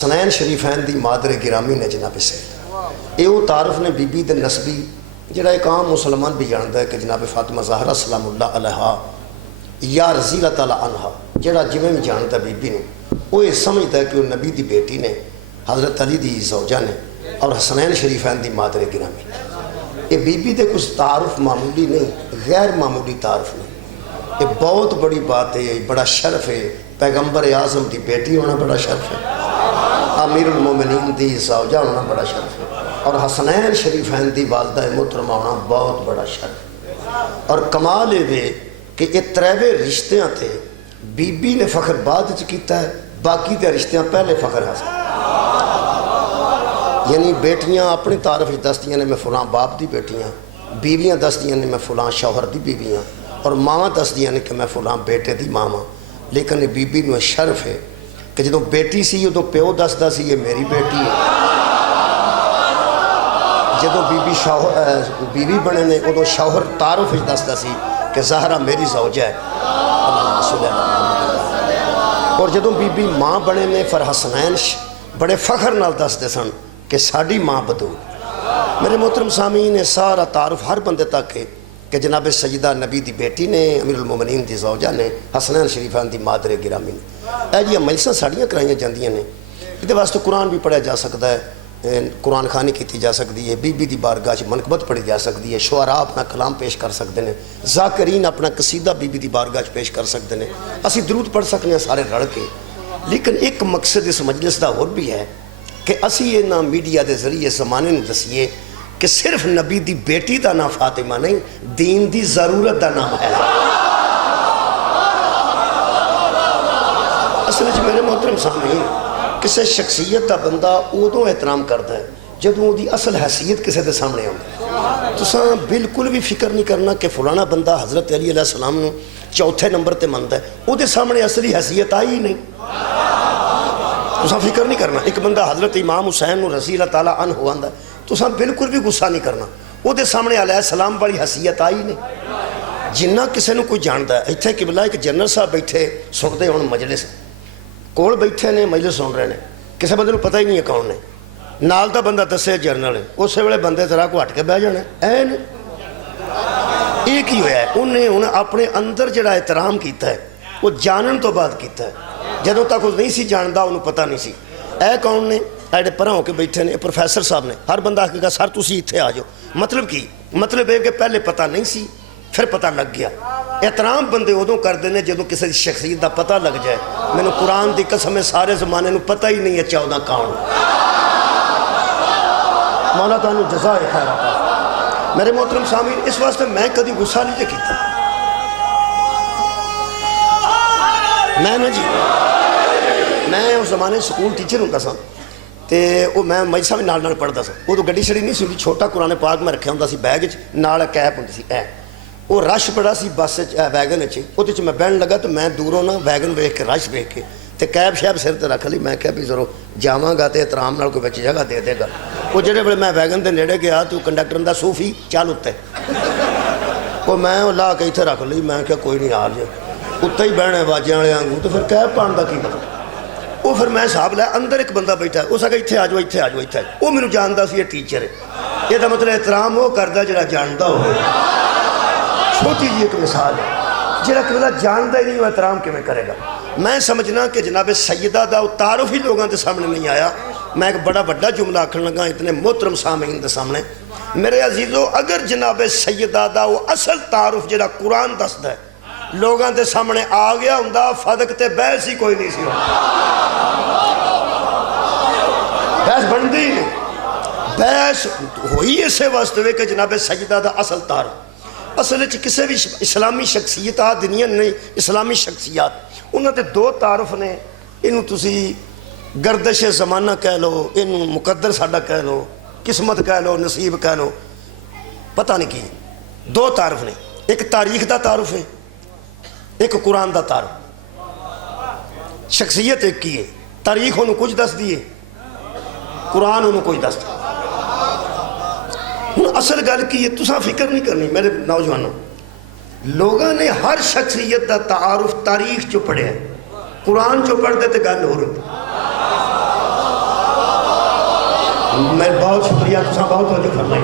حسنین شریفین دی مادر گرامی نے جناب سید یہ وہ تعارف نے بی بی دے نسبی جڑا ایک عام مسلمان بھی جانتا ہے کہ جناب فاطمہ زہرا سلام اللہ علیہا یا رضی اللہ تعالیٰ عنہ جڑا جویں بھی جانتا بی بی نے وہ یہ سمجھتا ہے کہ وہ نبی دی بیٹی نے حضرت علی دی زوجہ نے اور حسنین شریفین دی مادر گرامی نے یہ بی بی دے کچھ تعارف معمولی نہیں غیر معمولی تعارف نہیں یہ بہت بڑی بات ہے بڑا شرف ہے پیغمبر اعظم دی بیٹی ہونا بڑا شرف ہے امیر المومنین دی زوجہ ہونا بڑا شرف ہے اور حسنین شریفین دی والدہ محترمہ ہونا بہت بڑا شرف ہے اور کمال یہ کہ یہ تریوے رشتیاں تھے بی بی نے فخر بعد کیتا ہے باقی دے رشتیاں پہلے فخر حاصل یعنی بیٹیاں اپنی تعارف دستیاں نے میں فلاں باپ دی بیٹیاں بیویاں دستیاں نے میں فلاں شوہر دی بیویاں اور ماں دستیاں نے کہ میں فلاں بیٹے دی ماما لیکن یہ بی بی نو شرف ہے کہ جدوں بیٹی سی ادو پیو دسدا سی یہ میری بیٹی ہے جدوں بیوی بنے نے ادو شوہر تعارف دسدا سی کہ زہرا میری زوجہ ہے اور جدوں بی بی ماں بنے نے فر حسنین بڑے فخر نال دسدے سن کہ ساڈی ماں بدو میرے محترم سامعین سارا تعارف ہر بندے تک ہے کہ جناب سیدہ نبی دی بیٹی نے امیر المومنین دی زوجہ نے حسنین شریفین دی مادر گرامی نے یہ مجلساں ساڑیاں کرائیاں جاندیاں نے یہ واسطے قرآن بھی پڑھا جا سکتا ہے قرآن خوانی کی جا سکتی ہے بی بی دی بارگاہ منقبت پڑھی جا سکتی ہے شعراء اپنا کلام پیش کر سکتے ہیں ذاکرین اپنا قصیدہ بی بی دی بارگاہ پیش کر سکتے ہیں اسی درود پڑھ سکتے ہیں سارے رڑ کے لیکن ایک مقصد اس مجلس دا اور بھی ہے کہ اسی یہ نہ میڈیا دے ذریعے زمانے نے دسیے کہ صرف نبی دی بیٹی دا نام فاطمہ نہیں دین دی ضرورت دا نام ہے اصل میرے محترم سامعین کسی شخصیت دا بندہ ادوں احترام کرتا ہے جدوں دی اصل حیثیت کسی دے سامنے آتا ہے تساں بالکل بھی فکر نہیں کرنا کہ فلانا بندہ حضرت علی علیہ السلام نو چوتھے نمبر تے منتا ہے وہ دے سامنے اصلی حیثیت آئی ہی نہیں تساں فکر نہیں کرنا ایک بندہ حضرت امام حسین نو رضی اللہ تعالیٰ عنہ ہوندا ہے تساں بالکل بھی غصہ نہیں کرنا وہ دے سامنے علیہ السلام بڑی حیثیت آئی نہیں جنہ کسی نو کوئی جانتا ہے اتھے قبلہ ایک جنرل صاحب بیٹھے سنتے ہوں مجلس کول بیٹھے نے مجلس سن رہے ہیں کسی بندے نو پتہ ہی نہیں ہے کون نے نال دا بندہ دسے جنرل ہے اسی ویلے بندے ذرا کو ہٹ کے بہ جانا ہے یہ کی ہویا ہے انہیں اپنے اندر جڑا احترام کیتا ہے وہ جانن تو بعد کیتا ہے جدوں تک وہ نہیں سی جاندا انہوں پتہ نہیں سی اے کون نے ایڈے پرا ہو کے بیٹھے نے پروفیسر صاحب نے ہر بندہ آ کے کہا سر تسی اتھے آ جاؤ مطلب کی مطلب ہے کہ پہلے پتہ نہیں سی پھر پتہ لگ گیا احترام بندے ادوں کرتے ہیں جدوں کسی شخصیت دا پتہ لگ جائے میں نے قرآن دی قسم سارے زمانے نو پتہ ہی نہیں ہے 14 کون مولا تعالیٰ جزائے خیر عطا میرے محترم سامعین اس واسطے میں کدی غصہ نہیں کیتا میں نا جی میں اس زمانے سکول ٹیچر ہوتا سا تے وہ میں مجلساں بھی نال پڑھتا سا وہ تو گڈی شڑی نہیں سی چھوٹا قرآن پاک میں رکھا ہوں سی بیگ نال کیپ ہوتی سی وہ رش بڑا سی بس ویگن وہ میں بہن لگا تو میں دوروں نا ویگن ویخ کے رش ویخ کے تے کیب شیب سر تے رکھ لی میں کہا بھی ضرور جاواں گا تے احترام نال کوئی بچ جگہ دے دے گا وہ جڑے بڑے میں ویگن دے نیڑے گیا تو کنڈکٹر دا صوفی چل اتنے وہ میں لا کے اتنے رکھ لی میں کہا کوئی نہیں آ جائے اتنے ہی بہنے واجے والے آنگوں تو پھر کیب پان کا کی مطلب وہ پھر میں حساب لیا اندر ایک بندہ بیٹھا ہے اس آگے اتنے آ جاؤ اتنے آ جاؤ اتنے وہ میرے جانتا سی یہ ٹیچر ہے یہ تو مطلب احترام وہ کرتا جڑا جانتا ہو چھوٹی جی ایک مثال ہے جڑا کہ بلا جانتا ہی نہیں وہ احترام کیویں کرے گا میں سمجھنا کہ جناب سیدہ دا تعارف ہی لوگوں کے سامنے نہیں آیا میں ایک بڑا بڑا جملہ آکھن لگا اتنے محترم سامعین دے سامنے میرے عزیزو اگر جناب سیدہ دا وہ اصل تعارف جڑا قرآن دسدا ہے لوگوں کے سامنے آ گیا ہوں فدق تے بحث ہی کوئی نہیں سی بحث بنتی ہی نہیں بحث ہوئی اسے واسطے کہ جناب سیدہ دا اصل تعارف اصل کسی بھی اسلامی شخصیت دنیا نہیں اسلامی شخصیات انہوں نے 2 تعارف نے انہوں تسی گردش زمانہ کہہ لو انہوں مقدر ساڈا کہہ لو قسمت کہہ لو نصیب کہہ لو پتہ نہیں کی 2 تعارف نے ایک تاریخ دا تعارف ہے ایک قرآن دا تعارف شخصیت ایک کی ہے تاریخ انہوں کچھ دس دیئے قرآن انہوں کچھ دس دیئے اصل گل کی ہے تساں فکر نہیں کرنی میرے نوجوانوں لوگوں نے ہر شخصیت دا تعارف تاریخ جو پڑھے ہیں قرآن جو پڑھ دیتے گل ہو رہی میں بہت شکریہ، تساں بہت توجہ فرمائی۔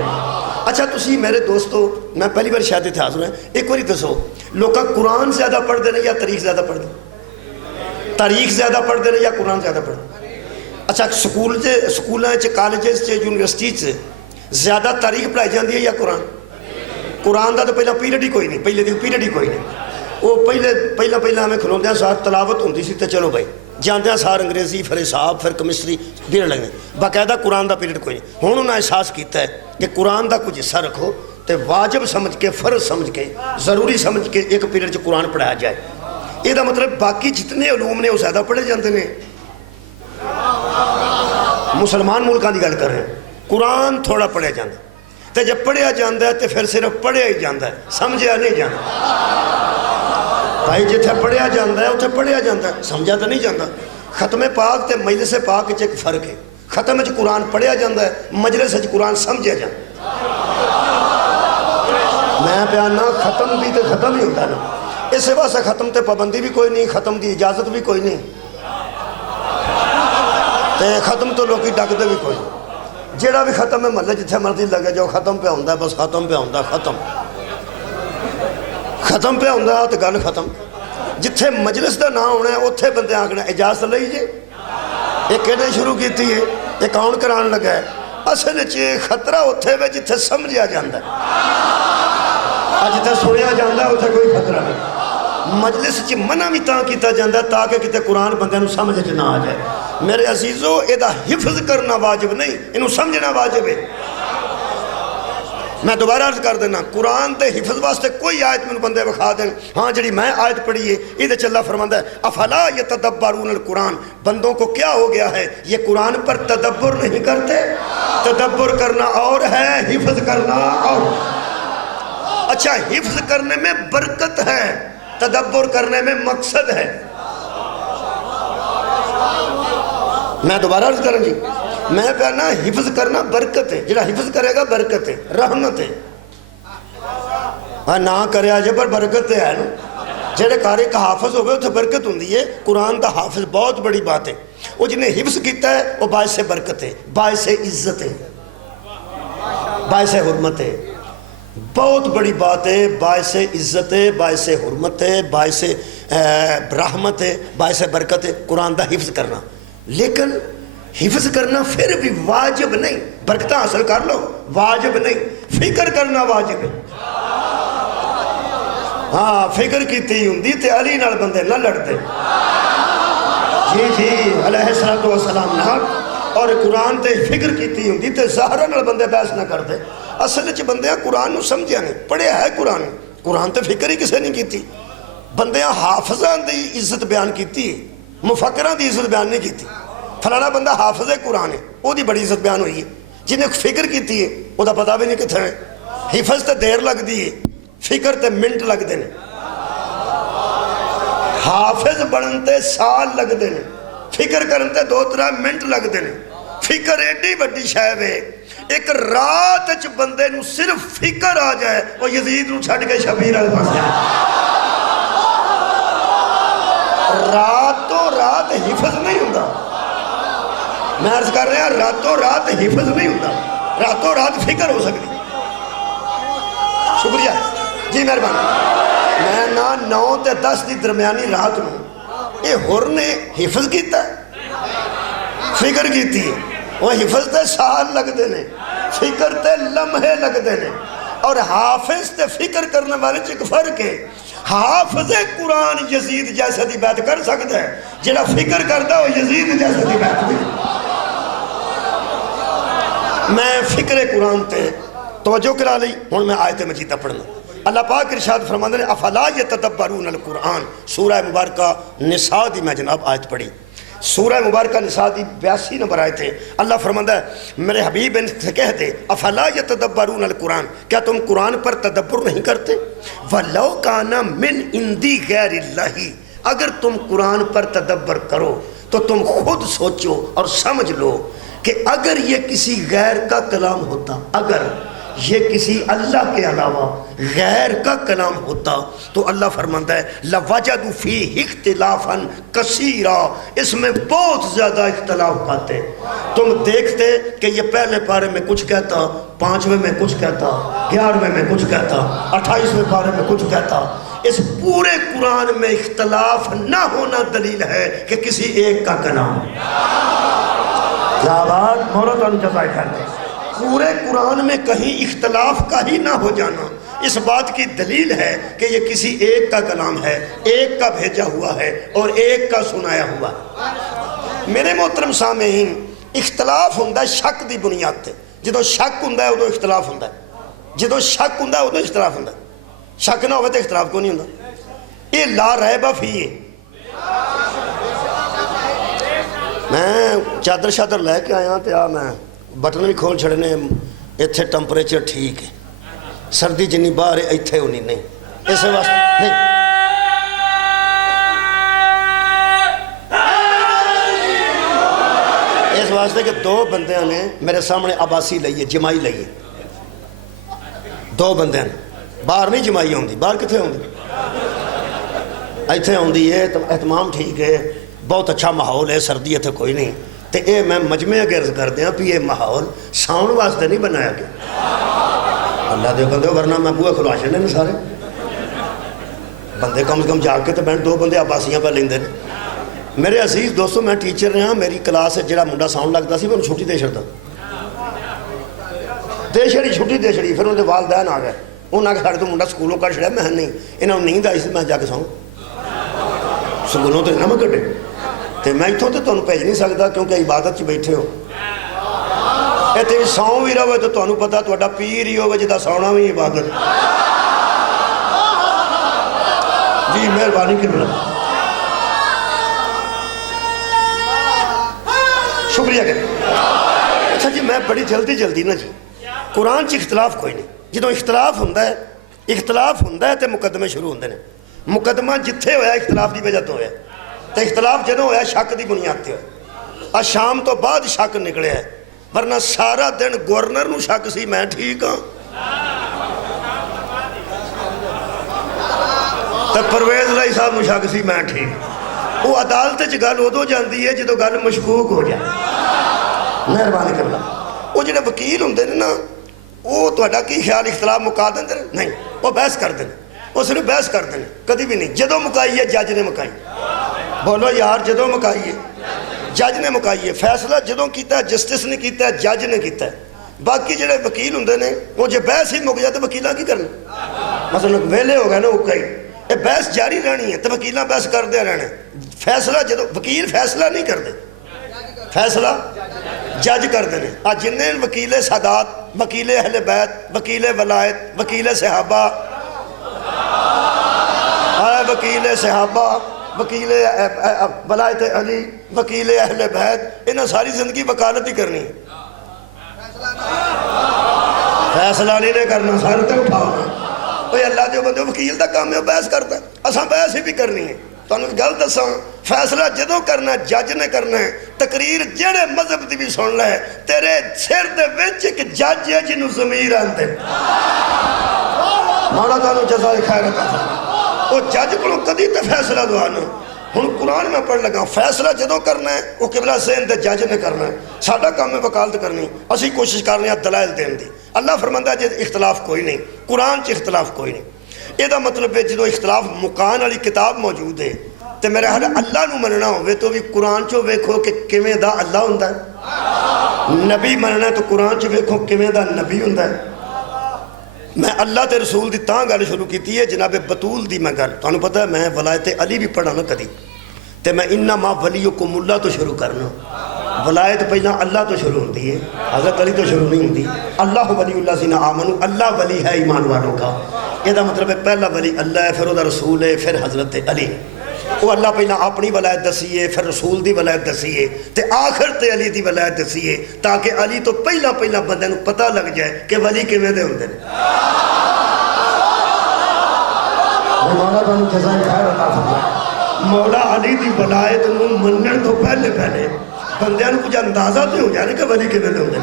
اچھا تسی میرے دوستو، میں پہلی بار شاید اتنے حاضر ہیں، ایک باری دسو لوکاں قرآن زیادہ پڑھتے ہیں یا تاریخ زیادہ پڑھتے ہیں؟ تاریخ زیادہ پڑھتے ہیں یا قرآن زیادہ پڑھتے ہیں؟ اچھا سکولوں کالجز یونیورسٹی زیادہ تاریخ پڑھائی جاتی ہے یا قرآن دا تو پہلا پیریڈ ہی کوئی نہیں، پہلے دی پیریڈ ہی کوئی نہیں۔ وہ پہلا ہمیں کھلوندیاں سار تلاوت ہوتی سی تو چلو بھائی جاندیاں سار انگریزی، پھر حساب، پھر کیمسٹری پیریڈ لگنے، باقاعدہ قرآن دا پیریڈ کوئی نہیں۔ ہوں انہوں نے احساس کیتا ہے کہ قرآن دا کچھ حصہ رکھو تو واجب سمجھ کے، فرض سمجھ کے، ضروری سمجھ کے ایک پیریڈ قرآن پڑھایا جائے۔ یہ دا مطلب باقی جتنے علوم نے وہ زیادہ پڑھے جاتے ہیں۔ مسلمان ملکان دی گل کر رہے ہیں، قرآن تھوڑا پڑھیا جاتا ہے، تو جب پڑھیا جاتا ہے تو پھر صرف پڑھیا ہی جاتا ہے، سمجھیا نہیں جاتا۔ بھائی جتھے پڑھیا جاتا ہے اتھے پڑھیا جاتا ہے، سمجھا تو نہیں جاتا۔ ختم پاک تے مجلس پاک وچ ایک فرق ہے، ختم وچ قرآن پڑھیا جاتا ہے، مجلس وچ قرآن سمجھیا جاتا ہے۔ میں بیانا ختم بھی تے ختم ہی ہوتا ہے نا، اس واسطے ختم تے پابندی بھی کوئی نہیں، ختم دی اجازت بھی کوئی نہیں، تے ختم تو لوکی ڈکدے بھی کوئی نہیں۔ جیڑا بھی ختم ہے محلے جتھے مرضی لگے جو ختم پہ ہوندا ہے، بس ختم پہ ہوندا ہے، ختم پہ ہوندا ہے تو گل ختم۔ جتھے مجلس دا نام ہونا ہے اتھے بندے آکھنا اجازت لئی جے، ایک کہنے شروع کیتی ہے، ایک کون کران لگا ہے۔ اصل وچ خطرہ اتھے وے جتھے سمجھیا جاندا ہے، جتھے سنیا جاندا ہے اتھے کوئی خطرہ نہیں۔ مجلس چ منع بھی تاں کیتا جاندا ہے تاکہ کتے قرآن بندے نوں سمجھ چ نہ آ جائے۔ میرے عزیزو ادا حفظ کرنا واجب نہیں، انہوں سمجھنا واجب ہے۔ میں دوبارہ عرض کر دینا، قرآن تے حفظ واسطے کوئی آیت میں بندے بخا دیں، ہاں جڑی میں آیت پڑھی ہے یہ تو اللہ فرماتا ہے افلا یتدبرون القرآن، بندوں کو کیا ہو گیا ہے یہ قرآن پر تدبر نہیں کرتے۔ تدبر کرنا اور ہے، حفظ کرنا اور۔ اچھا حفظ کرنے میں برکت ہے، تدبر کرنے میں مقصد ہے۔ میں دوبارہ عرض کروں جی، میں کہنا حفظ کرنا برکت ہے، جڑا حفظ کرے گا برکت ہے، رحمت ہے۔ نہ کرے آجے پر برکت ہے نا، جڑے قاری کا حافظ ہوئے اتھے برکت ہوندی ہے۔ قرآن دا حافظ بہت بڑی بات ہے، وہ جنہیں حفظ کیتا ہے وہ باعث برکت ہے، باعث عزت ہے، باعث حرمت ہے، بہت بڑی بات ہے، باعث عزت ہے، باعث حرمت ہے، باعث رحمت ہے، باعث برکت ہے قرآن دا حفظ کرنا۔ لیکن حفظ کرنا پھر بھی واجب نہیں، برکتہ حاصل کر لو واجب نہیں، فکر کرنا واجب ہے۔ ہاں فکر کیتی ہوندی تے علی نال بندے نہ لڑتے، جی علیہ السلام نال، اور قرآن تے فکر کیتی ہوندی تے زہرہ نال بندے بحث نہ کرتے۔ اصل وچ بندیاں قرآن نو سمجھیا نہیں، پڑھیا ہے قرآن تے فکر ہی کسے نہیں کیتی۔ بندیاں حافظاں دی عزت بیان کیتی، مفکراں دی عزت بیان نہیں کیتی۔ فلانا بندہ حافظ قرآن ہے، وہ دی بڑی عزت بیان ہوئی ہے، جنہیں فکر کیتی ہے وہ دا پتہ بھی نہیں کتھے ہے۔ حفظ تے دیر لگ دی ہے، فکر تے منٹ لگ دینے، حافظ بنتے سال لگ دینے، فکر کرتے 2-3 منٹ لگ دینے۔ فکر ایڈی بڑی شے ہے، ایک رات چ بندے نو صرف فکر آ جائے وہ یزید نو چھڑ کے شبیر والے پاس جائے۔ راتوں رات حفظ نہیں ہوتا، میں عرض کر رہا ہوں راتوں رات حفظ نہیں ہوتا، راتوں رات فکر ہو سکتی۔ شکریہ جی مہربانی۔ میں نا 9 تے 10 دی درمیانی رات میں یہ ہور نے حفظ کیتا ہے، فکر کیتی ہے، وہ حفظ تے سال لگ دینے، فکر تے لمحے لگ دینے۔ اور حافظ تے فکر کرنے والے ایک فرق ہے، حافظ قرآن یزید جیسا دی بات کر سکتا ہے، جڑا فکر کرتا ہے وہ یزید جیسا دی بات بھی۔ میں فکر قرآن تے توجہ کرا لی، ہوں میں آیت مجیدہ پڑھنا۔ اللہ پاک ارشاد فرماتے ہیں افلا یتدبرون القرآن، سورہ مبارکہ نساء دی میں جناب آیت پڑھی، سورہ مبارکہ نساء دی 82 نمبر آیت ہے۔ اللہ فرماتا ہے میرے حبیب ان سے کہہ دے افلا یتدبرون القرآن، کیا تم قرآن پر تدبر نہیں کرتے؟ وَلَوْ كَانَ مِنْ عِنْدِ غَيْرِ اللَّهِ، اگر تم قرآن پر تدبر کرو تو تم خود سوچو اور سمجھ لو کہ اگر یہ کسی غیر کا کلام ہوتا، اگر یہ کسی اللہ کے علاوہ غیر کا کلام ہوتا تو اللہ فرماتا ہے لَوَجَدُوا فِيهِ اخْتِلَافًا كَثِيرًا، اس میں بہت زیادہ اختلاف پاتے۔ تم دیکھتے کہ یہ پہلے پارے میں کچھ کہتا، 5ویں میں کچھ کہتا، 11ویں میں کچھ کہتا، 28ویں پارے میں کچھ کہتا۔ اس پورے قرآن میں اختلاف نہ ہونا دلیل ہے کہ کسی ایک کا کلام کیا بات مورد ان جزائے کرتے۔ پورے قرآن میں کہیں اختلاف کا ہی نہ ہو جانا اس بات کی دلیل ہے کہ یہ کسی ایک کا کلام ہے، ایک کا بھیجا ہوا ہے اور ایک کا سنایا ہوا ہے۔ میرے محترم سامعین، اختلاف ہوندا شک دی بنیاد تے، جدو شک ہوندا ہے ادو اختلاف ہوندا ہے، جدو شک ہوندا ہے ادو اختلاف ہوندا ہے، شک نہ ہوئے تو اختلاف کو نہیں ہوندا۔ یہ لا ریب فی ہے۔ میں چادر شادر لے کے آیا تے میں بٹن بھی کھول چھڑنے، ایتھے ٹمپریچر ٹھیک ہے، سردی جنی باہر ہے ایتھے ہونی نہیں، اس واسطے نہیں۔ اس واسطے کہ 2 بندیاں نے میرے سامنے عباسی لئیے، جمائی لئیے، 2 بندیاں نے، باہر نہیں جمائی ہوندی، باہر کتھے ہوندی؟ ایتھے ہوندی ہے، اہتمام ٹھیک ہے، بہت اچھا ماحول ہے، سردی ہے کوئی نہیں۔ تے اے میں مجمع گرز کر دیا بھی یہ ماحول ساؤنڈ واسطے نہیں بنایا گیا۔ اللہ دے بندے ورنہ میں بوئے کھلوا چھڑنے نے سارے بندے کم از کم جاگ کے تے بینٹ 2 بندے عباسیاں پہ لیندے نے۔ میرے عزیز دوستو، میں ٹیچر رہا، میری کلاس ہے جڑا منڈا ساؤنڈ لگتا سی میں انہوں چھٹی دے چھڑتا، دے چھڑی چھٹی دے چھڑی، پھر انہوں نے والدین آ گئے، انہوں نے کہا تو منڈا سکولوں کا چھڑا، میں نہیں، انہوں نے نیند آئی سے میں جا کے ساؤں سکولوں تو نہ میں کٹے تے میں اتھوں تو انہوں بھیج نہیں سکتا کیونکہ عبادت چ بیٹھے ہو۔ اے تے ساؤں بھی رہے تو انہوں پتا تو اڈا پیر ہی ہوگا جدا ساؤنا بھی عبادت۔ جی مہربانی کرنا، شکریہ کریں۔ اچھا جی میں بڑی جلدی نا جی، قرآن چ اختلاف کوئی نہیں، جدو اختلاف ہوندہ ہے تے مقدمے شروع ہوندے نے۔ مقدمہ جتھے ہویا اختلاف دی وجہ تو ہویا، تے اختلاف جدو ہویا شک دی بنیاد تے ہویا۔ آج شام تو بعد شک نکلے ہے، ورنہ سارا دن گورنر نو شک سی میں ٹھیک ہاں، تے پرویز لائی صاحب نو شک سی میں ٹھیک۔ وہ عدالت چ گل ادو جاندی ہے جدو گل مشکوک ہو جائے۔ مہربانی کرنا، وہ جڑے وکیل ہوندے نے نا، وہ تہاڈا کی خیال اختلاف مکا دیندے نے؟ نہیں، وہ بحث کر دیں، وہ صرف بحث کر دیں، کدی بھی نہیں۔ جدو مکائی ہے جج نے مکائی، بولو یار جدو مکائی ہے جج نے مکائی ہے، فیصلہ جدو کیتا ہے جسٹس نے کیتا ہے، جج نے کیتا ہے۔ باقی جڑے وکیل ہوندے نے وہ جے بحث ہی مک جائے تو وکیلاں کی کرنا؟ مثلا ویلے ہو گئے نا اکائی، یہ بحث جاری رہنی ہے تو وکیلاں بحث کردے رہنے۔ فیصلہ جدو وکیل فیصلہ نہیں کردے، فیصلہ جج کردے نے۔ آج جنہیں وکیل سادات، وکیل اہل بیت، وکیل ولایت، وکیل صحابہ، وکیل صحابہ، وکیل ولایت علی، وکیل اہل بیت، انہیں ساری زندگی وکالت ہی کرنی ہے، فیصلہ نہیں کرنا، سارے تے اٹھاؤ۔ اوہ اللہ دے بندے وکیل دا کام ہے بحث کرتا ہے، اساں بحث ہی بھی کرنی ہے۔ تو انہوں گل دساں، فیصلہ جدوں کرنا ہے جج نے کرنا ہے۔ تقریر جڑے مذہب دی بھی سن لے، تیرے سر دے وچ ایک جج ہے جنہوں ضمیر آندے، مولا تعالیٰ جزائے خیر عطا فرمائے۔ وہ جج کو کدی تے فیصلہ دعانا۔ ہن قرآن میں پڑھ لگا، فیصلہ جدوں کرنا ہے وہ قبلہ سین دے جج نے کرنا ہے، ساڈا کام ہے وکالت کرنی، اسی کوشش کر رہے ہیں دلائل دین دی۔ اللہ فرماندا ہے جے اختلاف کوئی نہیں، قرآن چ اختلاف کوئی نہیں۔ یہ دا مطلب ہے جدوں اختلاف مکان والی کتاب موجود ہے تے میرے حال اللہ نو مننا ہوئے تو بھی قرآن چو ویکھو کہ کیویں دا اللہ ہوندا ہے، نبی مننا ہے تو قرآن چ ویکھو کیویں دا نبی ہوندا ہے۔ میں اللہ تے رسول دی تاں گل شروع کیتی ہے جناب بطول دی میں گل، تانوں پتہ ہے میں ولایت علی بھی پڑھا نہ کدی، تے میں انما ولیکم اللہ تو شروع کرنا۔ ولایت پہلا اللہ تو شروع ہوتی ہے، حضرت علی تو شروع نہیں ہوتی۔ اللہ ولی اللہ زین آمنو، اللہ ولی ہے ایمان والوں کا۔ یہ دا مطلب ہے پہلا ولی اللہ ہے، پھر وہ دا رسول ہے، پھر حضرت علی۔ وہ اللہ پہلا اپنی ولایت دسیے، پھر رسول دی ولایت دسیے، تے آخر تے علی دی ولایت دسیے، تاکہ علی تو پہلا بندے نو پتہ لگ جائے کہ ولی کیویں دے ہوندے نے۔ مولا تعالیٰ جزائے خیر عطا فرمائے۔ مولا علی دی ولایت نو منن تو پہلے بندیاں نو کچھ اندازہ تو ہو جائے کہ ولی کیویں ہوندے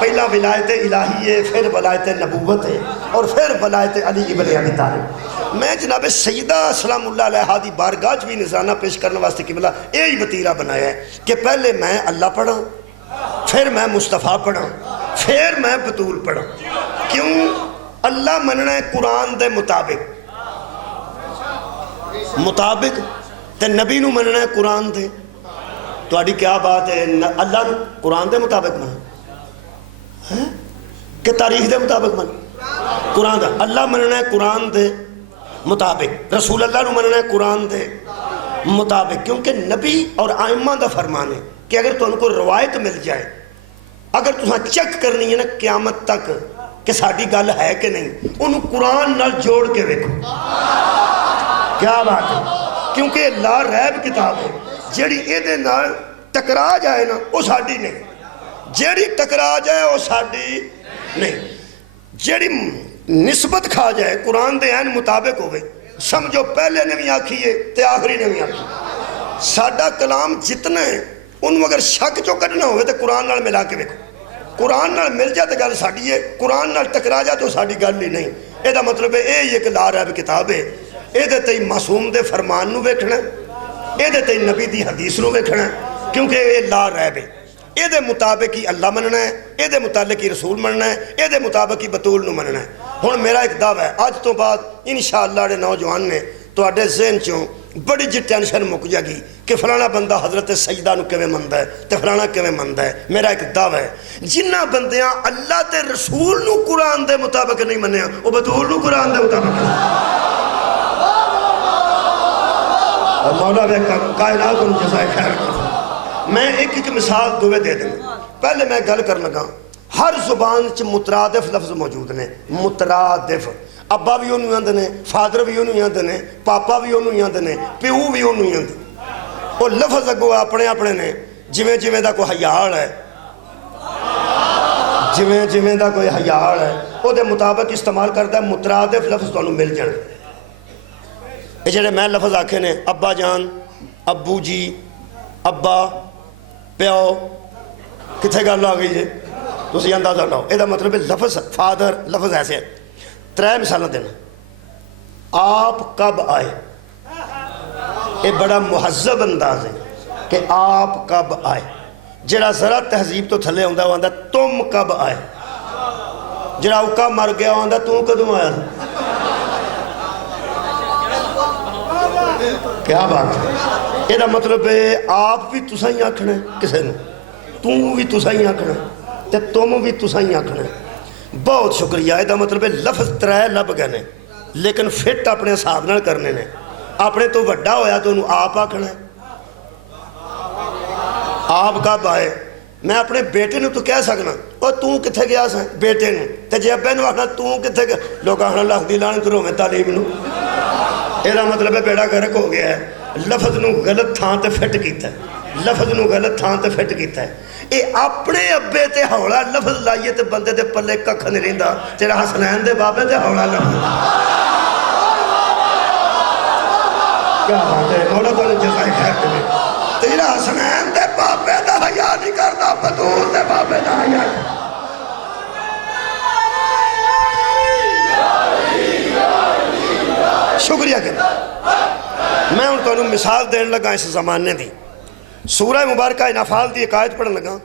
پہلا ولایت الہی ہے، پھر ولایت نبوت ہے، اور پھر ولایت علی ابن ابی طالب۔ میں جناب سیدہ سلام اللہ علیہا دی بارگاہ بھی نذرانہ پیش کرنے واسطے قبلہ یہی وتیرہ بنایا ہے کہ پہلے میں اللہ پڑھا، پھر میں مصطفیٰ پڑھا، پھر میں بطول پڑھا۔ کیوں؟ اللہ مننا ہے قرآن دے مطابق تے نبی نو مننا ہے قرآن دے۔ تہاڈی کیا بات ہے؟ اللہ نو قرآن دے مطابق من کہ تاریخ دے مطابق من؟ قرآن دا اللہ مننا ہے قرآن دے مطابق، رسول اللہ نو مننا ہے قرآن دے مطابق، کیونکہ نبی اور آئمہ دا فرمان ہے کہ اگر تو ان کو روایت مل جائے، اگر تساں چیک کرنی ہے نا قیامت تک کہ ساڈی گل ہے کہ نہیں، انہوں قرآن نال جوڑ کے ویکھو۔ کیا بات ہے؟ کیونکہ لا ریب کتاب ہے، جیڑی ایدے نال ٹکرا جائے نا وہ ساڈی نہیں، جیڑی ٹکرا جائے وہ ساڈی نہیں، جیڑی نسبت کھا جائے قرآن دے عین مطابق ہوئے، سمجھو پہلے نے بھی آکھی ہے تے آخری نے بھی آکھی۔ ساڈا کلام جتنا ہے انہوں اگر شک جو کرنا ہوئے تو قرآن نال ملا کے دیکھو، قرآن نال مل جائے تو گل ساڈی ہے، قرآن نال ٹکرا جائے تو ساڈی گل ہی نہیں۔ اے دا مطلب ہے اے ایک لا ریب کتاب ہے، اے دے تے معصوم دے فرمان نو ویکھنا ہے، اے دے تے نبی دی حدیث نو ویکھنا ہے، کیونکہ اے لا ریب ہے۔ اے دے مطابق ہی اللہ مننا ہے، اے دے متعلق ہی رسول مننا ہے، اے دے مطابق ہی بطول نو مننا ہے۔ ہن میرا ایک دعویٰ ہے، آج تو بعد انشاءاللہ دے نوجوان نے تواڈے ذہن چوں بڑی جی ٹینشن مک جائے گی کہ فلانا بندہ حضرت سیدہ نو کیویں مندا ہے تے فلانا کیویں مندا ہے۔ میرا ایک دعویٰ ہے، جنہ بندیاں اللہ تے رسول نو قرآن دے مطابق نہیں منیا وہ بطول نو قرآن دے مطابق مولا بے کائنات ان جزائے خیر کا۔ میں ایک مثال دوے دے دیں۔ پہلے میں گل کر لگا، ہر زبان چ مترادف لفظ موجود نے، مترادف، ابا بھی انہوں آندے نے، فادر بھی انہوں آندے نے، پاپا بھی انہوں آندے نے، پیو بھی انہوں آندے۔ وہ لفظ اگو اپنے اپنے نے، جویں جویں دا کوئی حیال ہے، جویں جویں دا کوئی حیال ہے وہ دے مطابق استعمال کرتا ہے، مترادف لفظ تو مل جانے۔ یہ جڑے میں لفظ آکھے نے، ابا جان، ابو جی، ابا، پیو، کتھے گل آ گئی جی؟ تسی اندازہ لاؤ۔ یہ مطلب ہے لفظ فادر، لفظ ایسے ہے۔ ترے مثالیں دینا۔ آپ کب آئے، یہ بڑا مہذب انداز ہے کہ آپ کب آئے۔ جڑا ذرا تہذیب تو تھلے ہوندہ وہ آندہ تم کب آئے، جڑا اوکا مر گیا وہ آندہ تو کدوں آیا۔ کیا بات ہے؟ یہ مطلب ہے آپ بھی تساں ہی آکھنا ہے کسے نو، تم بھی تساں ہی آکھنا ہے تے تم بھی تساں ہی آکھنا ہے۔ بہت شکریہ۔ یہ مطلب ہے لفظ ترے لب گئے نے لیکن فٹ اپنے حساب نال کرنے نے۔ اپنے تو وڈا ہویا تو انہوں آپ آکھنا ہے۔ آپ کب آئے، میں اپنے بیٹے نو تو کہہ سکنا اور تو کتھے گیا سا بیٹے نو، تے جے ابے نو آکھنا تو کتھے گیا، لوگ آکھنا لکھ دی لعنت روویں تعلیم نو۔ یہ مطلب ہے بیڑا گرک ہو گیا ہے۔ لفظ نو غلط تھان تے فٹ کیتا ہے، لفظ نو غلط تھان تے فٹ کیتا ہے۔ یہ اپنے ابے تے ہولا لفظ لائیے تے بندے دے پلے ککھ نہیں رہندا، تیرا حسنین دے بابے تے ہولا لفظ۔ کیا بات ہے؟ مولا تو جزائے خیر کرے۔ تیرا حسنین دے بابے دا حیا نہیں کردا، بطول دے بابے دا حیا۔ شکریہ کرنا۔ میں ان کو مثال دین لگا اس زمانے دی۔ سورہ مبارکہ انفال دی ایک آیت پڑھن لگا۔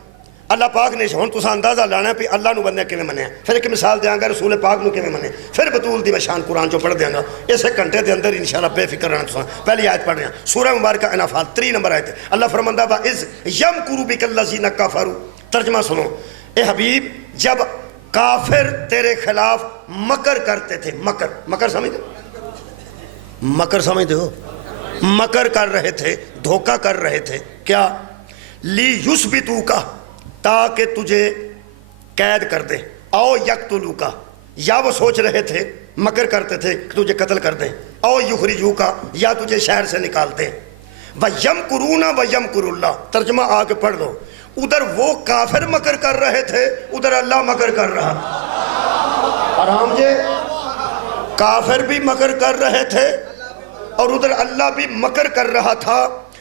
اللہ پاک نے ہن تساں اندازہ لانا ہے کہ اللہ نو بندے کیویں منیا، پھر ایک مثال دیاں گا رسول پاک نو کیویں منے، پھر بطول دی میں شان قرآن چوں پڑھ دیاں گا۔ اس ایک گھنٹے دے اندر انشاءاللہ بے فکر رہنا تساں۔ پہلی آیت پڑھ رہے ہیں سورہ مبارکہ انفال 3 نمبر آیت۔ اللہ فرماندا وا اذ یمکروا بک الذین کفروا۔ ترجمہ سنو، اے حبیب جب کافر تیرے خلاف مکر کرتے تھے، مکر سمجھتے مکر سمجھتے ہو، مکر کر رہے تھے، دھوکہ کر رہے تھے، کیا لی یثبتوکا، تاکہ تجھے قید کر دیں، او یقتلوکا، یا وہ سوچ رہے تھے مکر کرتے تھے کہ تجھے قتل کر دیں، او یخرجوکا، یا تجھے شہر سے نکال دیں۔ وَيَمْكُرُونَ وَيَمْكُرُ اللَّهُ۔ ترجمہ آگے پڑھ دو۔ ادھر وہ کافر مکر کر رہے تھے، ادھر اللہ مکر کر رہا۔ آرام جے، کافر بھی مکر کر رہے تھے اور ادھر اللہ بھی مکر کر رہا تھا،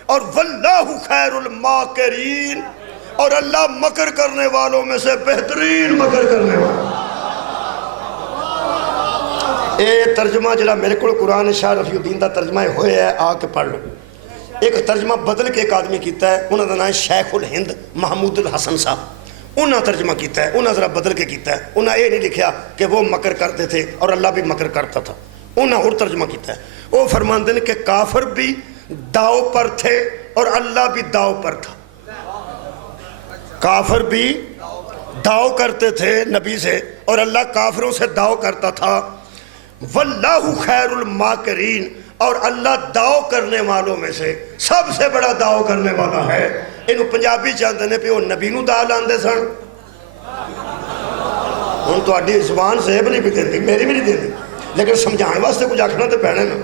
اور واللہ خیر الماکرین، اور اللہ مکر کرنے والوں میں سے بہترین مکر کرنے والا۔ اے ترجمہ جڑا میرے کو قرآن شاہ رفیع الدین دا ترجمہ ہوئے ہے، آ کے پڑھ لو۔ ایک ترجمہ بدل کے ایک آدمی کیتا ہے، انہوں دا نام ہے شیخ الہند محمود الحسن صاحب، انہوں نے ترجمہ کیتا ہے، انہوں نے ذرا بدل کے کیتا ہے، انہوں نے یہ نہیں لکھیا کہ وہ مکر کرتے تھے اور اللہ بھی مکر کرتا تھا، انہوں نے اور ترجمہ کیتا ہے۔ وہ فرماندے ہیں کہ کافر بھی داؤ پر تھے اور اللہ بھی داؤ پر تھا۔ کافر بھی داؤ کرتے تھے نبی سے اور اللہ کافروں سے داؤ کرتا تھا۔ واللہ خیر الماکرین، اور اللہ داؤ کرنے والوں میں سے سب سے بڑا داؤ کرنے والا ہے۔ انہوں پنجابی چاہتے ہیں پہ وہ نبی نو دا لاندے سن، ہن تو آڈی زبان سے بھی نہیں بھی دیندی، میری بھی نہیں دیندی، لیکن سمجھان واسطے کچھ آکھنا تے پینے نا۔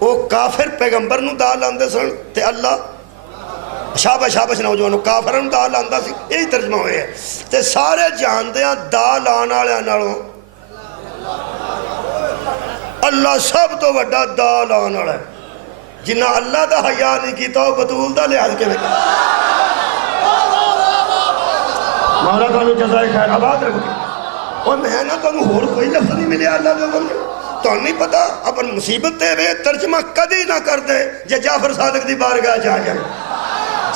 وہ کافر پیغمبر نو دا لاندے سن تے اللہ شابش شابش نوجوانوں کافر نو دا لاندا سی، یہی ترجمہ ہوئے ہے۔ تے سارے جاندے ہیں دا لان والے نالوں اللہ سب تو وڈا دا لان والا ہے۔ جنہ اللہ دا حیا نہیں کیتا وہ بطول دا لحاظ کے لکھا۔ مولا تو جزائے خیر آباد رکھے۔ اور میں نا تو ہور کوئی لفظ نہیں ملے اللہ دے بندے تو نہیں پتا اپن مصیبت دے وے ترجمہ کدی نہ کر دے جے جعفر صادق دی بارگاہ جا جائے،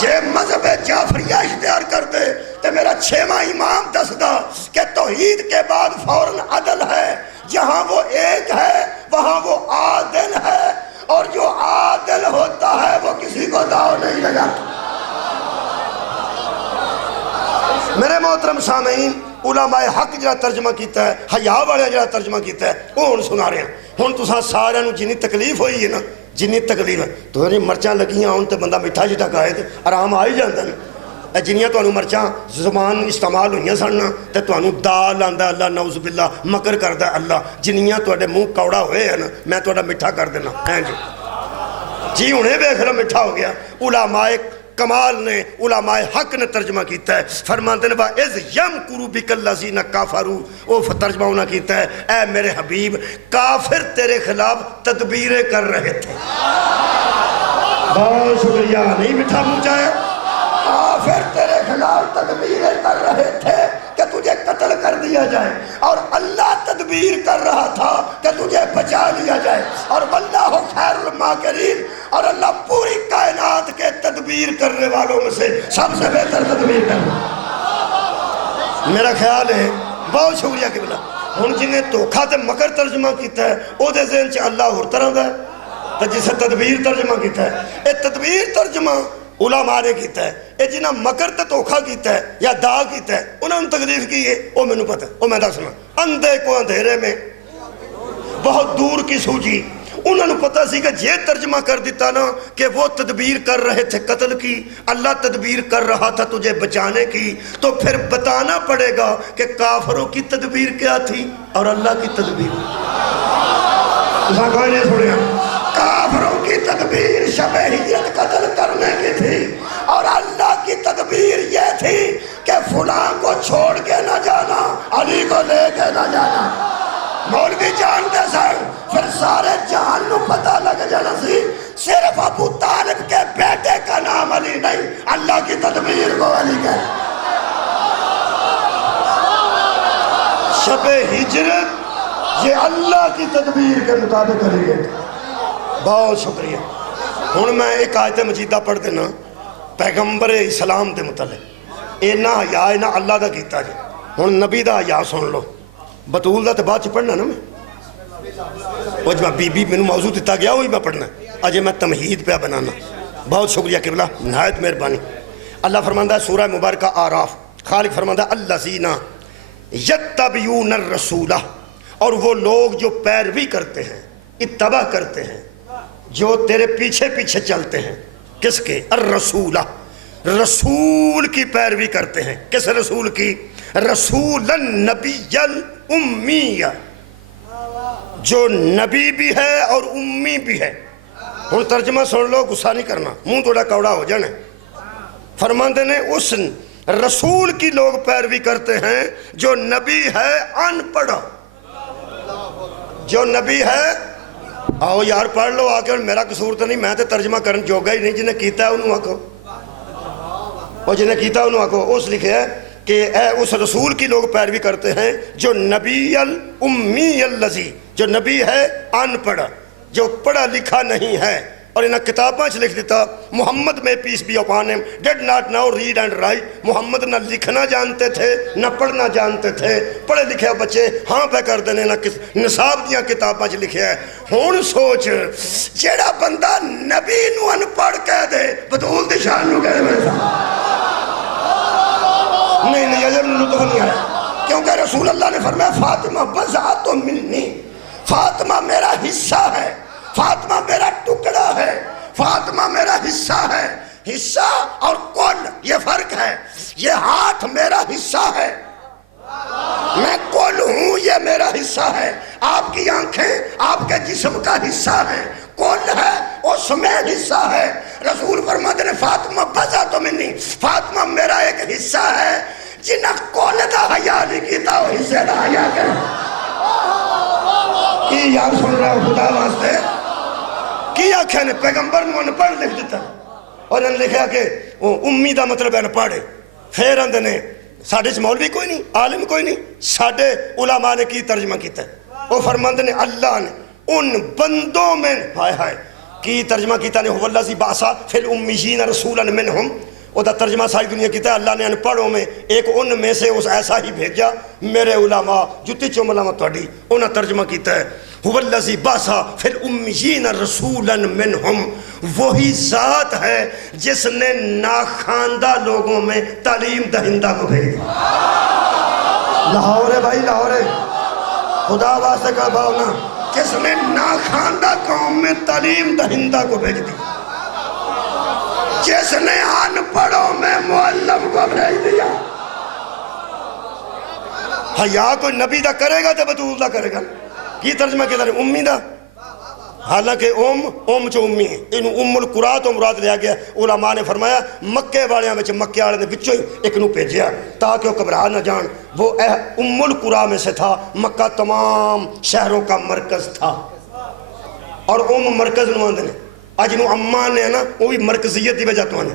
جے مذہب جعفریہ اختیار کر دے تو میرا 6واں امام دس دا کہ توحید کے بعد فوراً عدل ہے، جہاں وہ ایک ہے وہاں وہ عادل ہے، اور جو عادل ہوتا ہے وہ کسی کو داؤ نہیں لگاتا۔ میرے محترم سامعین، علماء حق جڑا ترجمہ کیتا ہے، حیا والے جڑا ترجمہ کیتا ہے، وہ ہن سنا رہے ہیں۔ ہن تساں سارے نوں جنی تکلیف ہوئی ہے نا، جنی تکلیف ہے تو مرچاں لگیاں ہون تے بندہ میٹھا جٹا کھائے تے آرام آ ہی جاندا ہے۔ جنیاں تانوں مرچاں زبان استعمال ہوئیاں سن تے تانوں دال آندا اللہ نعوذ باللہ مکر کردا اللہ، جنیاں تواڈے منہ کوڑا ہوئے ہیں نا میں تواڈا میٹھا کر دینا ہیں جی ہنے ویکھ لو میٹھا ہو گیا۔ علماء کمال نے علماء حق نے ترجمہ کیتا ہے، فرماتے ہیں وَإِذْ يَمْكُرُ بِكَ الَّذِينَ كَفَرُوا، وہ ترجمہ انہوں نے کیتا ہے اے میرے حبیب کافر تیرے خلاف تدبیریں کر رہے تھے۔ بہت شکریہ، نہیں مٹھا پہنچا ہے۔ کافر تیرے خلاف تدبیریں کر رہے تھے کہ تجھے قتل کر دیا جائے، اور اللہ تدبیر کر رہا تھا کہ تجھے بچا لیا جائے، اور واللہ خیر الماکرین، اور اللہ پوری کائنات کے تدبیر کرنے والوں میں سے سب سے بہتر تدبیر کرنے۔ میرا خیال ہے بہت شکریہ قبلہ۔ ہن جنہیں دھوکھا تے مکر ترجمہ کیتا ہے او دے ذہن چ اللہ ہور طرح دا ہے، تے جسے تدبیر ترجمہ کیتا ہے اے تدبیر ترجمہ علماء نے کیتا ہے، اے جنہ مکر تے دھوکھا کیتا ہے یا دا کیتا ہے انہوں نے تکلیف کی ہے او مینوں پتہ ہے، او میں دسنا اندھے کو اندھیرے میں بہت دور کی سوجی۔ انہوں نے پتہ سی کہ یہ ترجمہ کر دیتا نا کہ وہ تدبیر کر رہے تھے قتل کی، اللہ تدبیر کر رہا تھا تجھے بچانے کی، تو پھر بتانا پڑے گا کہ کافروں کی تدبیر کیا تھی اور اللہ کی تدبیر۔ کوئی نہیں سنیا، کافروں کی تدبیر شب ہجرت قتل کرنے کی تھی، اور اللہ کی تدبیر یہ تھی کہ فلاں کو چھوڑ کے نہ جانا، علی کو لے کے نہ جانا۔ مولوی جانتے سن، پھر سارے جہان نو پتہ لگ جانا سی صرف ابو طالب کے بیٹے کا نام علی نہیں، اللہ کی تدبیر کو علی کہتے۔ شب ہجرت یہ اللہ کی تدبیر کے مطابق علی گئے تھے۔ بہت شکریہ۔ ہن میں ایک آیت مجیدہ پڑھ دینا پیغمبر اسلام دے متعلق، اینا حیا اینا اللہ دا کیتا جی۔ ہن نبی دا حیا سن لو، بطول دا تے بعد چ پڑھنا نا میں، وہ جو بی بی میں موضوع دیتا گیا وہی میں پڑھنا، اجے میں تمہید پہ بنانا۔ بہت شکریہ قبلہ، نہایت مہربانی۔ اللہ فرماندہ ہے سورہ مبارکہ آراف، خالق فرماندہ ہے الذین یتبعون الرسول، اور وہ لوگ جو پیروی کرتے ہیں، اتباع کرتے ہیں، جو تیرے پیچھے پیچھے چلتے ہیں، کس کے؟ الرسول، رسول کی پیروی کرتے ہیں۔ کس رسول کی؟ رسول النبی الامی، جو نبی بھی ہے اور امی بھی ہے۔ ہن ترجمہ سن لو، غصہ نہیں کرنا، منہ تھوڑا کوڑا ہو جانا۔ فرماندے نے اس رسول کی لوگ پیروی کرتے ہیں جو نبی ہے ان پڑھ، جو نبی ہے آؤ یار پڑھ لو آ کے، میرا قصور تو نہیں، میں تو ترجمہ کرن جوگا ہی نہیں، جنہیں کیتا ہے انہوں آکو۔ اور جنہیں کیتا انہوں کو اس لکھے ہے کہ اے اس رسول کی لوگ پیروی کرتے ہیں جو نبی الامی الذی، جو نبی ہے ان پڑھا، جو پڑھا لکھا نہیں ہے. اور انہیں کتاباں لکھ دیتا محمد میں peace be upon him did not know read and write. Muhammad نہ لکھنا جانتے تھے نہ پڑھنا جانتے تھے. پڑھے لکھے بچے ہاں پہ کر دینے نہ نصاب دیاں کتاباں لکھے ہے. ہون سوچ جیڑا بندہ نبی نو ان پڑھ کہہ دے بطول دی شان نو کہہ دے میرے ساتھ نہیں اجر لطف نہیں آیا، کیونکہ رسول اللہ نے فرمایا فاطمہ بضعۃ منی، فاطمہ میرا حصہ ہے، فاطمہ میرا ٹکڑا ہے، فاطمہ میرا حصہ ہے. حصہ اور کل یہ فرق ہے. یہ ہاتھ میرا حصہ ہے، میں کل ہوں، یہ میرا حصہ ہے. آپ کی آنکھیں آپ کے جسم کا حصہ ہیں، کل ہے اس میں حصہ ہے. رسول فرماتے ہیں فاطمہ بضعۃ منی، فاطمہ میرا ایک حصہ ہے. جنہیں کل دا حیا نہیں کیتا وہ حصے دا حیا کرے. کی یار سن رہا ہو خدا واسطے کی آنکھیں نے پیغمبر نے ان پڑھ لکھ دیتا اور انہوں نے لکھا کہ امی دا مطلب ہے پڑھے. پھر اندر نے ساڑھے مولوی کوئی نہیں، عالم کوئی نہیں، ساڑھے علماء نے کی ترجمہ کیتا ہے. وہ فرماندے نے اللہ نے ان بندوں میں ہائے ہائے کی ترجمہ کیتا نے والذی بعث فی الامیین رسولا منہم. وہ دا ترجمہ ساری دنیا کیتا ہے اللہ نے ان پڑھوں میں ایک ان میں سے اس ایسا ہی بھیجا. میرے علماء جتی چوم علماء توڑی انہاں ترجمہ کیتا ہے والذی بعث فی الامیین رسولا منہم. وہی ذات ہے جس نے ناخواندہ لوگوں میں تعلیم دہندہ کو بھیجا. لاہور ہے بھائی لاہور ہے، خدا واسطے کا باؤ نا، جس نے ناخواندہ قوم میں تعلیم دہندہ کو بھیج دی، جس نے ان پڑھوں میں معلم کو بھیج دیا. حیا کوئی نبی دا کرے گا تو بطول دا کرے گا. کی ترجمہ کیا دارے امی دا، حالانکہ ام چو امی ہے. انہوں ام القرآ تو مراد لیا گیا. علماء نے فرمایا مکے والیاں میں مکے والے نے بچوں ہی ایک نو بھیجیا تاکہ وہ گھبرا نہ جان. وہ ام القرآ میں سے تھا. مکہ تمام شہروں کا مرکز تھا اور مرکز نواندے نے آج نو اماں نے نا وہ بھی مرکزیت دی وجہ تو نے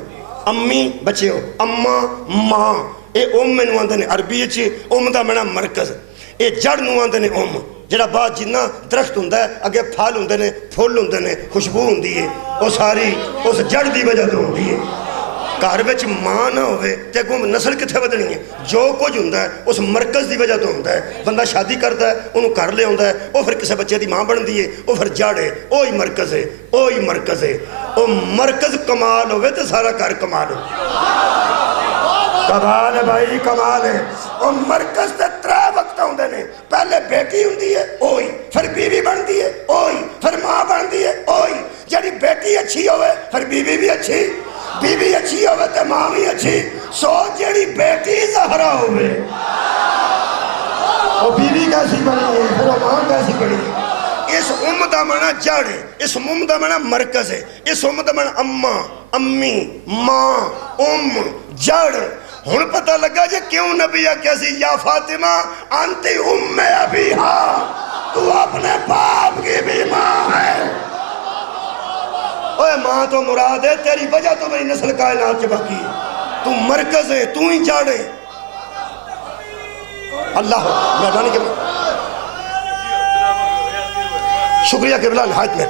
امی بچے ہو اماں ماں اے میں نواندے نے عربی اچھی دا منا مرکز. اے جڑ نواندے نے جڑا بعد جنہ درخت ہوندہ ہے اگے پھال ہوندے نے پھول ہوندے نے خوشبو ہوندی ہے وہ ساری اس جڑ دی وجہ تو ہوندی ہے. گھر وچ ماں نہ ہوئے تے اگوں نسل کتھے بدلنی ہے. جو کچھ ہوندہ ہے اس مرکز دی وجہ تو ہوندہ ہے. بندہ شادی کرتا ہے انہوں گھر لے ہوندہ ہے وہ پھر کسے بچے دی ماں بن دی ہے وہ پھر جڑ ہے وہی مرکز ہے وہی مرکز ہے. وہ مرکز کمال ہوئے تو سارا گھر کمال ہو. کمال ہے بھائی کمال ہے. اور مرکز تے ترے وقت ہوندے نے. پہلے بیٹی ہوندی ہے اوہی، پھر بیوی بندی ہے اوہی، پھر ماں بندی ہے اوہی. جڑی بیٹی اچھی ہوئے پھر بیوی بھی اچھی، بیوی اچھی ہوئے تے ماں بھی اچھی. سو جڑی بیٹی زہرا ہوئے وہ بیوی کیسی بنی ہے پھر وہ ماں کیسی بنی ہے. اس دا معنی جڑ ہے، اس دا معنی مرکز ہے، اس دا معنی اماں امی ماں جڑ. ہن پتہ لگا جے کیوں نبی کیا سی یا فاطمہ انتی ام ابیہا، تو اپنے باپ کی بھی ماں ہے. اوہ ماں تو مراد ہے تیری وجہ تو میری نسل کائنات چ باقی ہے. تو مرکز ہے تو ہی جڑ ہے. اللہ مہربانی کے شکریہ قبلہ نہایت میں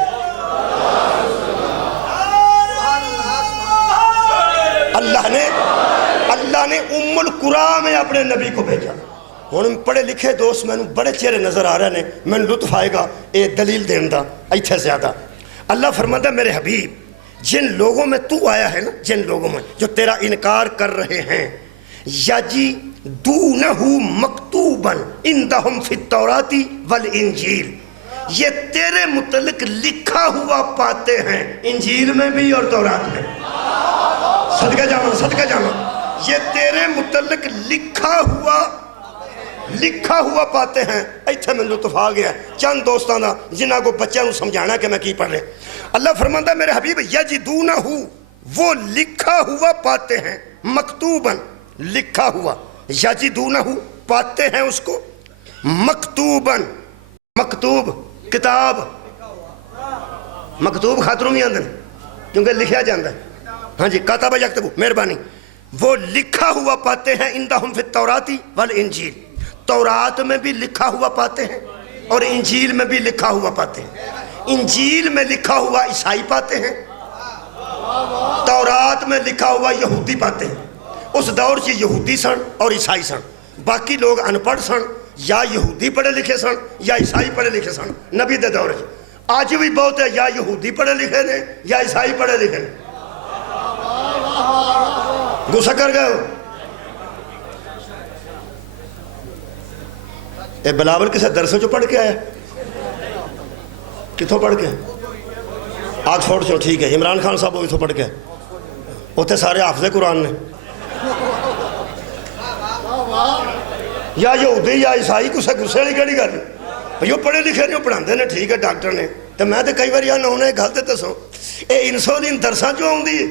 اللہ نے ام القرآ میں اپنے نبی کو بھیجا. ہن پڑھے لکھے دوست میں بڑے چہرے نظر آ رہے ہیں میں لطف آئے گا اے دلیل دین دا ایتھے زیادہ. اللہ فرماتا ہے میرے حبیب جن لوگوں میں تو آیا ہے نا، جن لوگوں میں جو تیرا انکار کر رہے ہیں یجدونہ مکتوبا عندہم فی التوراۃ والانجیل، یہ تیرے متعلق لکھا ہوا پاتے ہیں انجیل میں بھی اور تورات میں. صدقہ جانا یہ تیرے متعلق لکھا ہوا پاتے ہیں. ایتھے میں لطف آ گیا چند دوستاں دا جنہاں کو بچوں کو سمجھانا کہ میں کی پڑھ رہے. اللہ فرماتا ہے میرے حبیب یجدونہ وہ لکھا ہوا پاتے ہیں، مکتوباً لکھا ہوا، یجدونہ پاتے ہیں اس کو، مکتوباً مکتوب کتاب، مکتوب خاطروں میں آندن کیونکہ لکھیا جاندہ ہے. ہاں جی کاتبہ یکتبو مہربانی. وہ لکھا ہوا پاتے ہیں عندہم فی التوراۃ والانجیل، تورات میں بھی لکھا ہوا پاتے ہیں اور انجیل میں بھی لکھا ہوا پاتے ہیں۔ انجیل میں لکھا ہوا عیسائی پاتے ہیں، تورات میں لکھا ہوا یہودی پاتے ہیں۔ اس دور سے یہودی سن اور عیسائی سن، باقی لوگ ان پڑھ سن، یا یہودی پڑھے لکھے سن یا عیسائی پڑھے لکھے سن نبی دے دور سے۔ آج بھی بہت ہے، یا یہودی پڑھے لکھے نے یا عیسائی پڑھے لکھے نے۔ غصہ کر گئے ہو؟ اے بلاول کسے درسوں جو پڑھ کے آیا؟ کتوں پڑھ کے؟ آکسفورڈ سے، ٹھیک ہے۔ عمران خان صاحب وہ پڑھ کے اتنے سارے حافظ قرآن نے، یا یہودی یا عیسائی کسے غصے والی کہڑی گل؟ بھئی وہ پڑھے لکھے نہیں، وہ پڑھاندے نے، ٹھیک ہے، ڈاکٹر نے۔ تو میں تو کئی بار آنا انہیں گل تے دسو، اے انسولین درساں چوں آؤندی ہے؟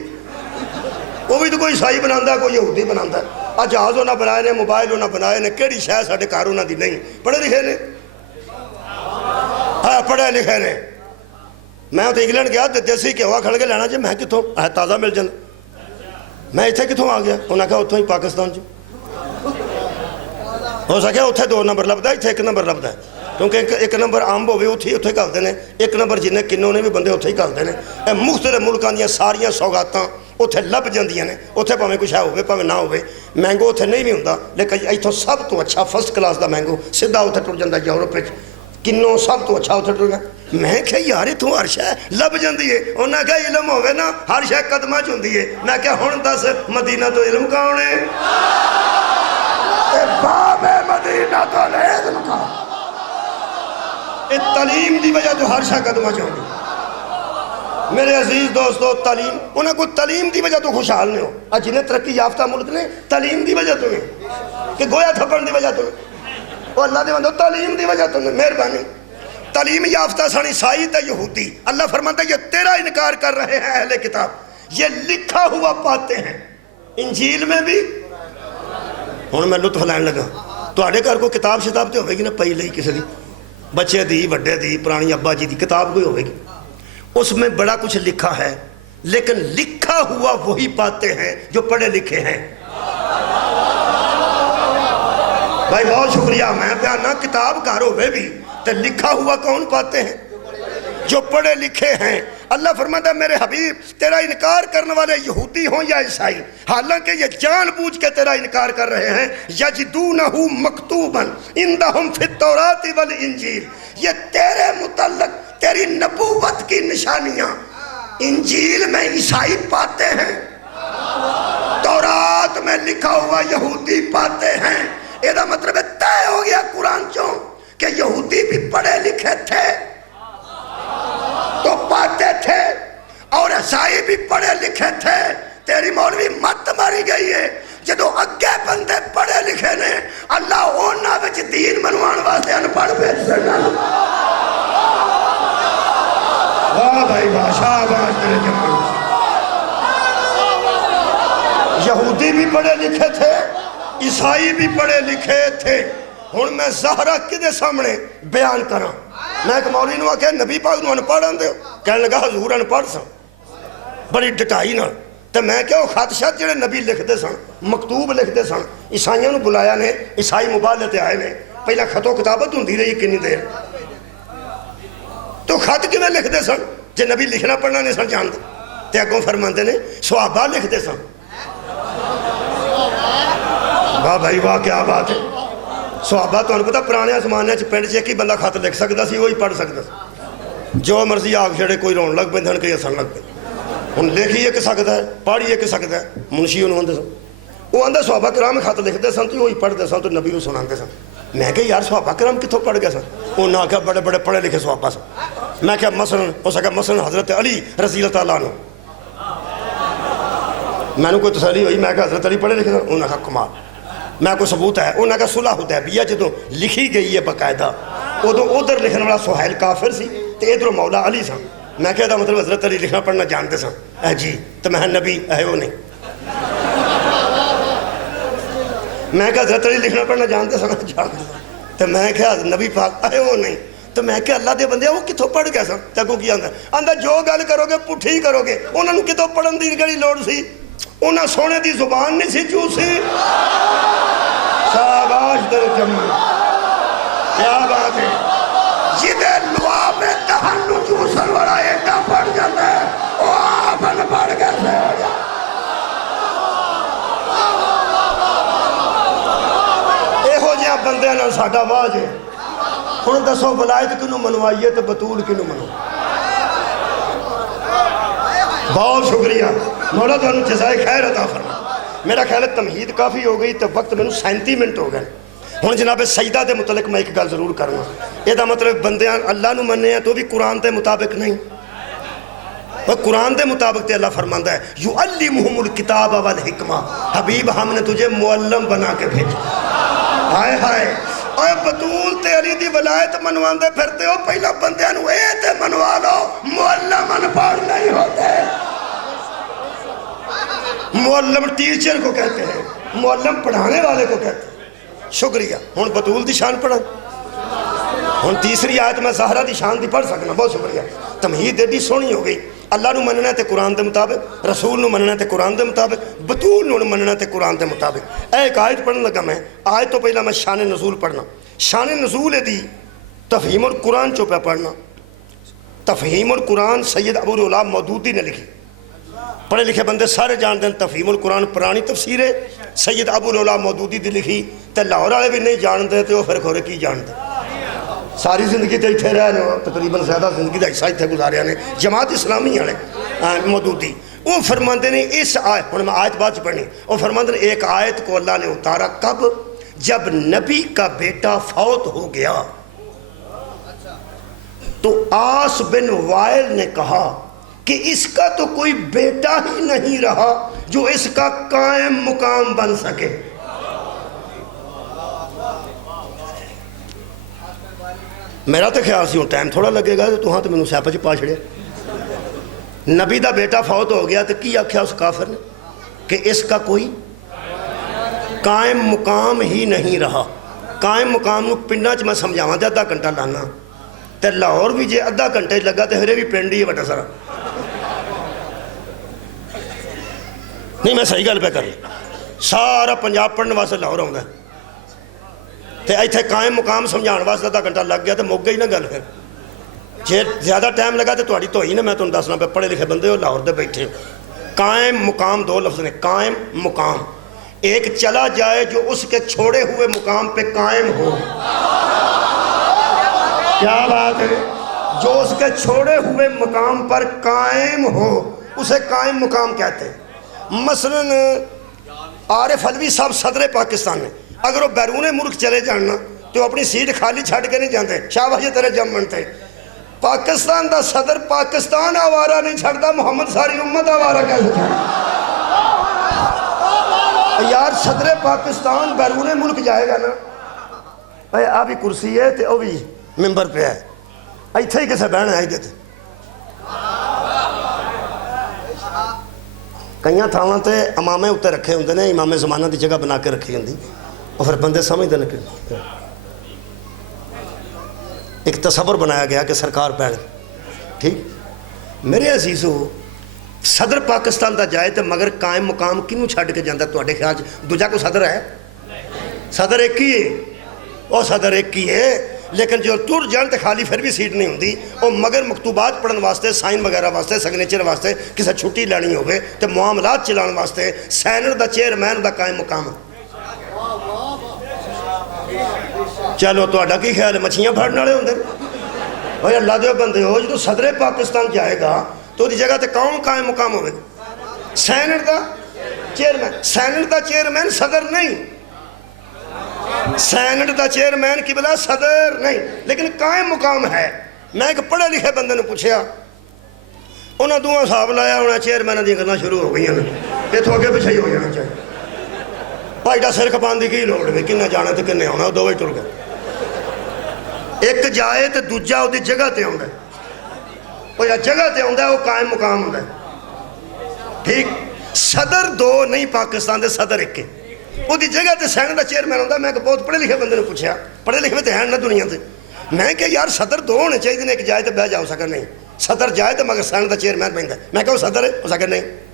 وہ بھی تو کوئی عیسائی بناتا، کوئی یہودی بناتا ہے۔ جہاز انہیں بنائے نے، موبائل انہیں بنائے نے، کیڑی شے ساڈے گھر انہاں دی نہیں؟ پڑھے لکھے نے، ہاں پڑھے لکھے نے۔ میں تو انگلینڈ گیا تے دیسی گھیوا کھڑ کے لینا جی، میں کتوں تازہ مل جانا، میں اتنے کتوں آ گیا؟ انہیں کہا اتوں ہی پاکستان چ ہو سکے اتنے 2 نمبر لبدا، اتنے 1 نمبر لبدا ہے، کیونکہ 1 نمبر امب ہوئے اتنے گھلتے ہیں، 1 نمبر جنہیں کنوں نے بھی بندے اتنے ہی گھلتے ہیں۔ مختلف ملکوں دیا ساریاں سوگاتاں اتنے لب جاندیاں نے، اتنے پاویں کچھ ہے ہوئے پاویں نہ ہوئے، مینگو اتنے نہیں بھی ہوندا، لیکن اتوں سب تو اچھا فرسٹ کلاس دا مینگو سیدھا اتنے ٹر جاتا یورپ وچ، کنوں سب تو اچھا اتنے ٹر جاتا۔ میں کہ یار اتوں ہر شے لب جاندی ہے۔ انہاں کہا علم ہوئے نا ہر شے قدماں چ ہوندی ہے۔ میں کہ ہن دس مدینہ تو علم کون ہے؟ باب مدینہ تو علم کون؟ اے تعلیم دی وجہ تو ہر شے قدماں چ ہوندی۔ میرے عزیز دوستو، تعلیم انہیں کو تعلیم دی وجہ تو خوشحال نہیں ہو، جنہیں ترقی یافتہ ملک نے تعلیم دی وجہ تو نہیں کہ گویا تھپن دی وجہ تو نہیں، وہ اللہ دے بندو تعلیم دی وجہ تو نہیں۔ مہربانی، تعلیم یافتہ سن عیسائی تے یہودی، اللہ فرماتا ہے یہ تیرا انکار کر رہے ہیں اہل کتاب، یہ لکھا ہوا پاتے ہیں انجیل میں بھی۔ ہن میں لطف لین لگا، تواڈے گھر کو کتاب شتاب تے ہوے گی نا پئی لئی کسی دی، بچے دی، وڈے دی، پرانی ابا جی دی کتاب کوئی ہوے گی، اس میں بڑا کچھ لکھا ہے، لیکن لکھا ہوا وہی پاتے ہیں جو پڑھے لکھے ہیں۔ بھائی بہت شکریہ، میں پیانا کتاب گھر ہوئے بھی تو لکھا ہوا کون پاتے ہیں؟ جو پڑھے لکھے ہیں۔ اللہ فرماتا ہے میرے حبیب تیرا انکار کرنے والے یہودی ہوں یا عیسائی، حالانکہ یہ جان بوجھ کے تیرا انکار کر رہے ہیں، یجدونہ مکتوبا عندہم فی التوراۃ والانجیل، یہ تیرے متعلق تیری نبوت کی نشانیاں انجیل میں عیسائی پاتے ہیں، تورات میں لکھا ہوا یہودی پاتے ہیں۔ یہ مطلب طے ہو گیا قرآن چوں کہ یہودی بھی پڑھے لکھے تھے تو پاتے تھے، اور عیسائی بھی پڑھے لکھے تھے۔ تیری مولوی مت ماری گئی ہے جدو اگے بندے پڑھے لکھے نے، اللہ اونا وچ دین منوان واسطے ان پڑھ بھیج سکتا۔ واہ بھائی واہ، شاباش میرے جمعہ۔ یہودی بھی پڑھے لکھے تھے، عیسائی بھی پڑھے لکھے تھے۔ ہن میں ظاہرہ کدے سامنے بیان کراں؟ میں ایک مولوی نو آکھیا نبی پاک نو انپڑھ آندے ہو؟ کہنے لگا حضور انپڑھ سن، بڑی ڈٹائی نال۔ تو میں کہا وہ خط شت جڑے نبی لکھتے سن، مکتوب لکھتے سن، عیسائیوں نو بلایا نے، عیسائی مبالغے تے آئے نے، پہلا خط و کتابت ہوندی رہی کنی دیر، تو خط کیویں لکھتے سن جے نبی لکھنا پڑھنا نہیں سن جاندے؟ تے اگوں فرماندے نے صحابہ لکھتے سن۔ واہ بھائی واہ، کیا بات ہے۔ صحابہ تو انہوں پتا پرانے زمانے پنڈ چ ایک ہی بندہ خط لکھ سکتا سی، وہی پڑھ سکتا سی، جو مرضی آگ چھڑے، کوئی رون لگ پہ کوئی ہسن لگ پہ۔ ہن لکھی ایک سکتا ہے، پڑھی ایک سکتا ہے، منشی انہوں آندے سن، وہ آندہ صحابہ کرام خط لکھتے سن تو وہی پڑھتے سن تو نبی کو سناندے سن۔ میں کہ یار صحابہ کرام کتوں پڑھ گئے سن؟ انہوں نے کہا بڑے بڑے پڑھے لکھے صحابہ سن۔ میں کہا مثلا ہو سکا مثلا حضرت علی رضی اللہ تعالیٰ عنہ، میں نے کوئی تسلی ہوئی، میں کہا حضرت علی پڑھے لکھے سن؟ انہوں نے کہا کمال، میں کوئی ثبوت ہے؟ انہوں نے کہا صلح حدیبیہ جدوں لکھی گئی ہے باقاعدہ، ادو ادھر لکھنے والا سہیل کافر سی تے ادھر مولا علی سن۔ میں کہتا مطلب حضرت علی لکھنا پڑھنا جانتے سن؟ اے جی، تو میں نبی ہے وہ نہیں؟ میں کہا حضرت علی لکھنا پڑھنا جانتے سن؟ جانتے سن۔ تو میں کہا نبی پاک ہے وہ نہیں؟ تو میں کہا اللہ دے بندے وہ کتوں پڑھ گئے سن؟ تکو کی آندا جو گل کرو گے پٹھی کرو گے، انہوں نے کتوں پڑھن دی گڑی لوڑ سی؟ انہاں سونے دی زبان نہیں سی چوسی شاباش در جمع کیا بات ہے جدے لواب دہن نو چوسن والا ایڈا پڑ جاتا ہے وہ آپن پڑ کیسے ہو جاتا بندے نال ساڈا واج ہے ہن دسو ولایت کنوں منوائیے تے بطول کنوں منو بہت شکریہ مولا تانوں جزائے خیر عطا فرما میرا خیال ہے تمہید کافی ہو گئی تو وقت میں 37 منٹ ہو گئے ہن جناب سجدہ دے متعلق میں ایک گل ضرور کرنا یہ دا مطلب بندے اللہ نو مننے ہیں تو بھی قرآن دے مطابق نہیں وہ قرآن دے مطابق تے اللہ فرماندا ہے یعلمہم الکتاب والحکمہ حبیب ہم نے تجھے معلم بنا کے بھیجا ہائے ہائے اوہ بطول تے علی دی ولایت منواندے پھرتے ہو پہلا بندیاں نو اے تے منوا لو معلم ان پڑھ نہیں ہوتے معلم ٹیچر کو کہتے ہیں معلم پڑھانے والے کو کہتے ہیں شکریہ ہن بطول دی شان پڑھا ہن تیسری آیت میں زہرہ دی شان دی پڑھ سکنا بہت شکریہ تمہید ایڈی سونی ہو گئی اللہ نو مننا تے قرآن دے مطابق رسول نو مننا تے قرآن دے مطابق بطول نو مننا تے قرآن دے مطابق ایک آیت پڑھنے لگا میں آیت تو پہلا میں شان نزول پڑھنا شان نزول دی تفہیم القرآن چو پہ پڑھنا تفہیم القرآن سید ابو العلا مودودی نے لکھی پڑھے لکھے بندے سارے جان دیں تفہیم القرآن پرانی تفسیر ہے سید ابو العلا مودودی دی لکھی تے لاہور والے بھی نہیں جان دے تے وہ پھر کھورے کی جان دے ساری زندگی تے اتھے رہے ہیں تقریباً زیادہ زندگی دا حصہ اتھے گزارے ہیں جماعت اسلامی والے مودودی وہ فرماندے نے اس آیت ہن میں آیت بعد پڑھنی وہ فرماندے نے ایک آیت کو اللہ نے اتارا کب جب نبی کا بیٹا فوت ہو گیا تو آس بن وائل نے کہا کہ اس کا تو کوئی بیٹا ہی نہیں رہا جو اس کا قائم مقام بن سکے میرا تو خیال سی ہوں ٹائم تھوڑا لگے گا تو ہاں تو میں سیپا چ پا چھڑیا نبی دا بیٹا فوت ہو گیا تو کی آکھیا اس کافر نے کہ اس کا کوئی قائم مقام ہی نہیں رہا قائم مقام نو پنڈا چ میں سمجھاواں تے آدھا گھنٹہ لانا تے لاہور بھی جے آدھا گھنٹے لگا تے ہرے بھی پنڈ ہی بڑا سارا نہیں میں صحیح گل پہ کر لی سارا پنجاب پڑھنے واسطے لاہور آؤں گا تے ایتھے قائم مقام سمجھان واسطے آدھا گھنٹہ لگ گیا تے مک گئی نہ گل پھر جے زیادہ ٹائم لگا تے تہاڈی تو ہی نا میں تمہیں دسنا پہ پڑھے لکھے بندے ہو لاہور دے بیٹھے قائم مقام دو لفظ نے قائم مقام ایک چلا جائے جو اس کے چھوڑے ہوئے مقام پہ قائم ہو کیا بات ہے جو اس کے چھوڑے ہوئے مقام پر قائم ہو اسے قائم مقام کہتے ہیں مثلاً عارف علوی صاحب صدر پاکستان نے اگر وہ بیرون ملک چلے جاننا تو اپنی سیٹ خالی چھڑ کے نہیں جانتے شاہ یہ تیرے جمن تھے پاکستان دا صدر پاکستان آوارہ نہیں چھڑتا محمد ساری امت آوارہ کیسے چھڑتا یار صدر پاکستان بیرون ملک جائے گا نا آبی کرسی ہے تے او بھی ممبر پہ ہے ایتھے ہی کسے بہن ہے دیتے کئیاں تھاواں تے امامے اتے رکھے ہوندے نے امام زمانہ دی جگہ بنا کے رکھی ہوندی اور پھر بندے سمجھ دے کہ ایک تصور بنایا گیا کہ سرکار پہن ٹھیک میرے عزیزو صدر پاکستان دا جائے تے مگر قائم مقام کنوں چھڑ کے جاندہ تو اڈے خیال دوجہ کو صدر ہے صدر ایک ہی ہے وہ صدر ایک ہی ہے لیکن جو تر جان تے خالی پھر بھی سیٹ نہیں ہوندی اور مگر مکتوبات پڑھن واسطے سائن وغیرہ واسطے سگنیچر واسطے کسے چھٹی لینی ہوئے تے معاملات چلان واسطے سینر دا چیئرمین دا قائم مقام چلو تو اڈا کی خیال ہے مچھیاں پھڑنے والے ہوندے بھائی اللہ دے بندے ہو جو صدر پاکستان جائے گا تو دی جگہ تے کون قائم مقام ہوئے سینر دا چیئرمین سینر دا چیئرمین صدر نہیں سینٹ دا چیئرمین کی بلا صدر نہیں لیکن قائم مقام ہے میں ایک پڑھے لکھے بندے نے پوچھیا انہاں دوہاں صاحب لایا انہاں چیئرمین دی کرنا شروع ہو گئی ہیں یہ تو آگے پیچھے ہی ہو جانا چاہیے بھائی دا سر کھپان دی کی لوڑ بھی کنے جانا تے کنے ہونا دو ہی ٹر گئے ایک جائے تے دوجا وہ دی جگہ تے ہوندا ہے وہ یا جگہ تے ہوندا ہے وہ قائم مقام ہوندا ہے ٹھیک صدر دو نہیں پاکستان دے صدر ایک ہے وہ دی جگہ تے سینٹ دا چیئرمین ہوندا میں بہت پڑھے لکھے بندے نے پوچھا پڑھے لکھے تے ہیں نہ دنیا تے میں کہ یار صدر دو ہونے چاہیے ایک جائے تے بہ جاؤ سکر نہیں صدر جائے تے مگر سینٹ دا چیئرمین بندا میں کہو صدر ہے ہو سکر نہیں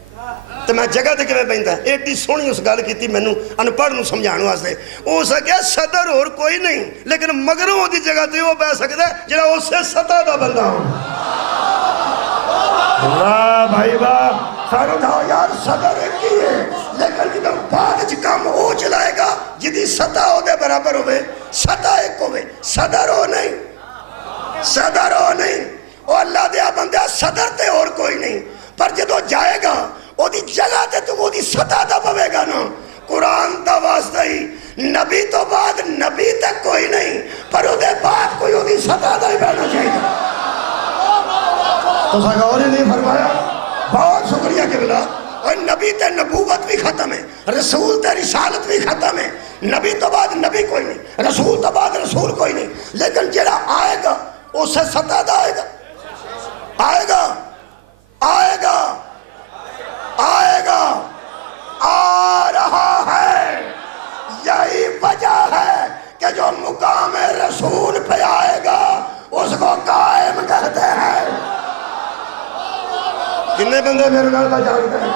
تو میں جگہ تے کیویں بہندا ایڈی سونی اس گل کیتی مینوں انپڑھ نوں سمجھاਉਣ واسطے اس آکھیا صدر اور کوئی نہیں لیکن مگروں دی جگہ تے وہ بیٹھ سکدا ہے جڑا اسے سطح دا بندہ ہو واہ بھائی واہ سارے کہو یار صدر ایک ہی ہے لیکن جدوں بعد وچ کام او چلائے گا جدی سطح او دے برابر ہوے سطح ایک ہوے صدر ہو نہیں صدر ہو نہیں او اللہ دیا بندہ صدر تے اور کوئی نہیں پر جدو جائے گا او دی جگہ تے تو وہ دی سطح دا پوے گا نا قرآن دا واسطہ ہی نبی تو بعد نبی تک کوئی نہیں پر او دے بعد کوئی او دی سطح دا ہی بہنا چاہیے تو ساگوری نہیں فرمایا بہت شکریہ قبلہ اور نبی تے نبوت بھی ختم ہے رسول تے رسالت بھی ختم ہے نبی تو بعد نبی کوئی نہیں رسول تو بعد رسول کوئی نہیں لیکن جڑا آئے گا اسے سطح دا آئے گا آئے گا آئے گا آئے گا آ رہا ہے یہی وجہ ہے کہ جو مقام رسول پہ آئے گا اس کو قائم کہتے ہیں کتنے بندے میرے گھر کا جانتے ہیں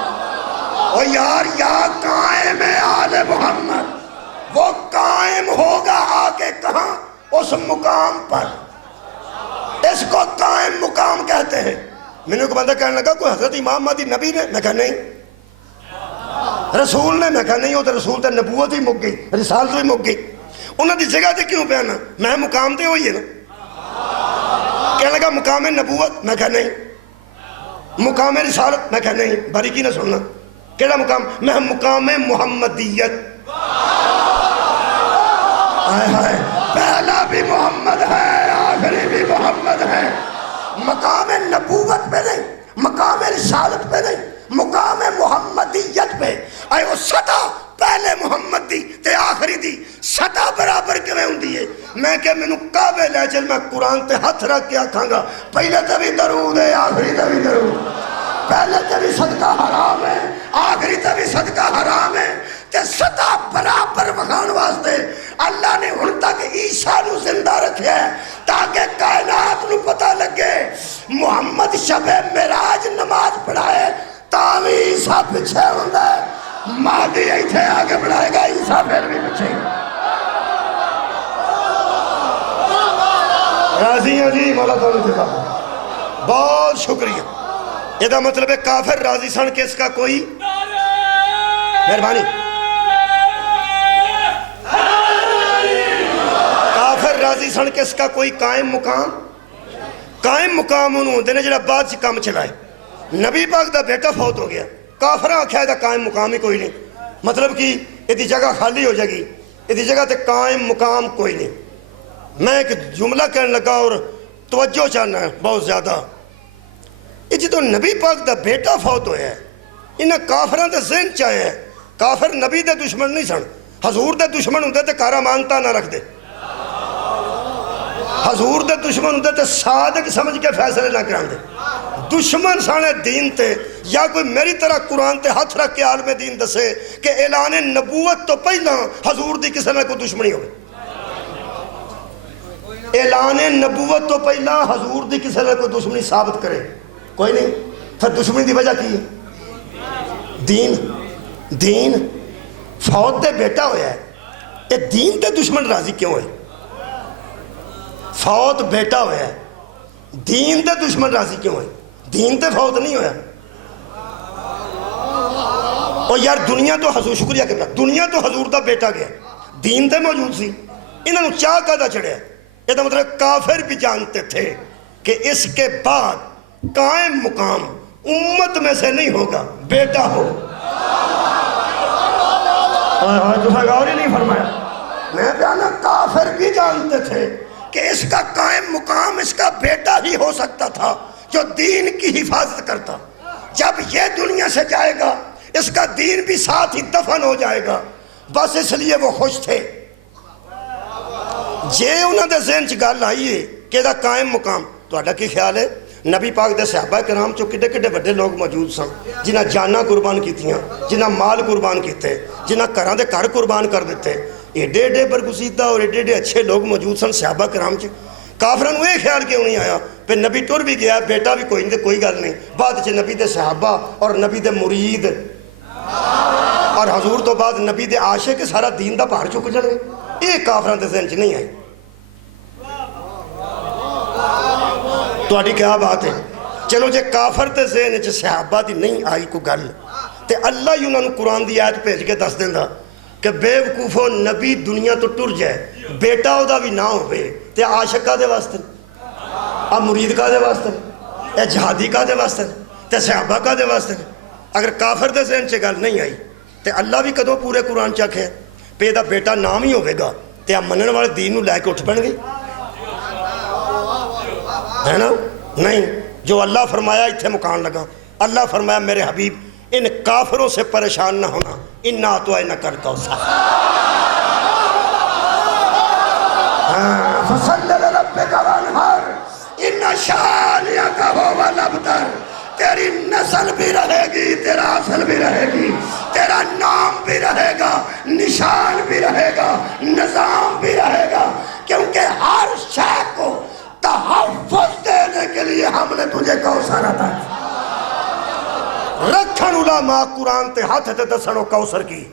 او یار یا قائم آل محمد وہ قائم ہوگا آ کے کہاں اس مقام پر اس کو قائم مقام کہتے ہیں میں نے کو بندہ کہنے لگا کوئی حضرت امام مہدی نبی نے میں کہا نہیں رسول نے میں کہا نہیں وہ تو رسول تے نبوت ہی مک گئی رسالت بھی مک گئی انہوں دی جگہ تے کیوں پہ آنا میں مقام تے ہوئی ہے نا کہنے لگا مقام نبوت میں کہا نہیں مقام رسالت میں کہا نہیں باریکی نہ سننا کیڑا مقام میں مقام محمدیت آئے ہائے پہلا بھی محمد ہے آخری بھی محمد ہے مقام نبوت پہ نہیں مقام رسالت پہ نہیں مقام محمدیت پہ آئے وہ سطح پہلے محمد دی تے آخری دی سطح برابر کیویں ہوندی ہے میں کہ مینوں کعبے لے چل میں قرآن تے ہاتھ رکھ کے آکھاں گا پہلے تے بھی درود ہے آخری تے بھی درود پہلے تے بھی صدقہ حرام ہے آخری تے بھی صدقہ حرام ہے تے سطح برابر وکھاؤن واسطے اللہ نے ہن تک عیسیٰ نو زندہ رکھیا ہے تاکہ کائنات نو پتہ لگے محمد شب معراج نماز پڑھائے تاوی عیسیٰ پیچھے ہوندا ہے مہدی ایتھے آگے بڑھائے گا عیسیٰ پھر بھی پیچھے راضی ہیں جی مولا تعالیٰ جزا بہت شکریہ یہ دا مطلب ہے کافر راضی سن کے اس کا کوئی مہربانی کافر راضی سن کے اس کا کوئی قائم مقام انہوں ہوندے نے جڑا بعد سے کام چلائے نبی پاک دا بیٹا فوت ہو گیا کافرہ آکھیا ہے دا قائم مقام ہی کوئی نہیں مطلب کہ یہ جگہ خالی ہو جائے گی یہ جگہ تے قائم مقام کوئی نہیں میں ایک جملہ کہنے لگا اور توجہ چاہنا ہے بہت زیادہ یہ جدو نبی پاک دا بیٹا فوت ہویا ہے انہاں کافران دا ذہن چاہے ہے کافر نبی دے دشمن نہیں سن حضور دے دشمن ہوندے تے کارا مانتا نہ رکھ دے حضور دے دشمن ہوندے تے صادق سمجھ کے فیصلے نہ کران دے دشمن سانے دین تے یا کوئی میری طرح قرآن تے ہاتھ رکھ کے عالم دین دسے کہ اعلان نبوت تو پہلا حضور دی کسی نہ کوئی دشمنی ہوئے اعلان نبوت تو پہلا حضور دی کسی نہ کوئی دشمنی ثابت کرے کوئی نہیں پھر دشمنی دی وجہ کی ہے دین فوت دے بیٹا ہویا ہے یہ دین تے دشمن راضی کیوں ہے فوت بیٹا ہویا ہے دین تے دشمن راضی کیوں ہے دین تے فوت نہیں ہویا اور یار دنیا تو حضور شکریہ کرنا دنیا تو حضور دا بیٹا گیا دین تے موجود سی انہوں نے چاہ کہا چڑھیا یہ تو مطلب کافر بھی جانتے تھے کہ اس کے بعد قائم مقام امت میں سے نہیں ہوگا بیٹا ہو غور ہی نہیں فرمایا میں بیانا کافر بھی جانتے تھے کہ اس کا قائم مقام اس کا بیٹا ہی ہو سکتا تھا جو دین کی حفاظت کرتا جب یہ دنیا سے جائے گا اس کا دین بھی ساتھ ہی دفن ہو جائے گا بس اس لیے وہ خوش تھے جے انہوں نے ذہن چ گل آئی ہے کہ دا قائم مقام تو کی خیال ہے نبی پاک دے صحابہ کرام چو کڈے کڈے بڑے لوگ موجود سن جنہ جانا قربان کیتیاں جنہ مال قربان کیتے جنہ گھراں دے گھر قربان کر دیتے ایڈے ایڈے برگزیدہ اور ایڈے ایڈے اچھے لوگ موجود سن صحابہ کرام چ کافران وہ خیال کیوں نہیں آیا پھر نبی ٹر بھی گیا بیٹا بھی کوئی نہیں کوئی گل نہیں بعد چ نبی دے صحابہ اور نبی دے مرید اور حضور تو بعد نبی دے عاشق سارا دین دا بھار چک جان گے. یہ کافران دے ذہن چ نہیں آئی. تہاڈی کیا بات ہے؟ چلو جے کافر تے ذہن چ صحابہ دی نہیں آئی کوئی گل تے اللہ ہی انہوں نے قرآن دی آیت بھیج کے دس دیندا کہ بے وقوفو نبی دنیا تو ٹر جائے بیٹا او دا بھی نہ ہوئے تے عاشق کا دے واسطے اب مرید کا دے واسطے اے جہادی کا دے واسطے تے صحابہ کا دے واسطے. اگر کافر دے ذہن چ گل نہیں آئی تے اللہ بھی کدوں پورے قرآن چ آکھے پہ دا بیٹا نام ہی ہوئے گا تے آپ منن والے دین نو لے کے اٹھ پڑیں گے ہے نا؟ نہیں. جو اللہ فرمایا اتھے مکان لگا. اللہ فرمایا میرے حبیب ان کافروں سے پریشان نہ ہونا انا اطعیناک الکوثر فصل لربک وانحر ان شانئک ھو الابتر. تیری نسل بھی رہے گی تیرا اصل بھی رہے گی تیرا نام بھی رہے گا نشان بھی رہے گا نظام بھی رہے گا کیونکہ ہر شے کو تحفظ دینے کے لیے ہم نے تجھے کوثر عطا رکھن علماء قرآن تے ہاتھ تے دسنو کوثر کی.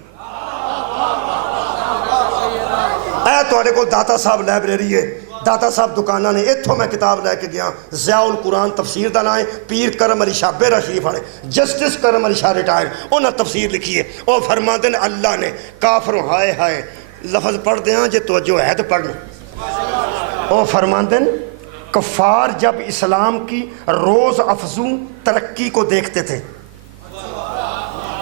اے تو اڑے کو داتا صاحب لائبریری ہے داتا صاحب دکانہ نے اتھوں میں کتاب لے کے گیا ضیاء القرآن تفسیر دا نام ہے پیر کرم علی شاہ بیرا شریف والے جسٹس کرم علی شاہ ریٹائر انہاں تفسیر لکھی ہے. اور فرماتے ہیں اللہ نے کافروں ہائے ہائے لفظ پڑھ دیاں جے توجہ ہے تو پڑھنا. اور فرماتے ہیں کفار جب اسلام کی روز افزوں ترقی کو دیکھتے تھے.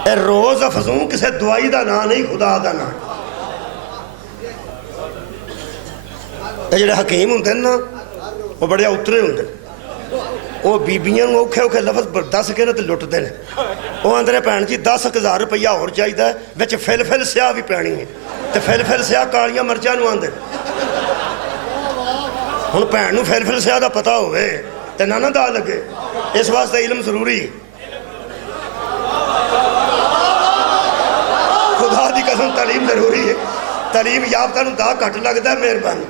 اے روز افزوں کسے دعائی دا نام نہیں خدا دا نام. اے جڑے حکیم ہوندے نا وہ بڑے اترے ہوندے وہ بیبیاں نوں اوکھے اوکھے لفظ دس کے تے لٹدے نے. وہ آندے نے بھੈਣ جی 10,000 روپیہ اور چاہیدا ہے وچ فل سیاہ بھی پینی ہے تے فل سیاہ کالیاں مرچاں نوں آندے. ہن بھੈਣ نوں فل سیاہ دا پتہ ہوئے تے نہ دا لگے اس واسطے علم ضروری. خدا دی قسم تعلیم ضروری ہے. تعلیم یافتہ نوں دا گھٹ لگدا ہے مہربانی.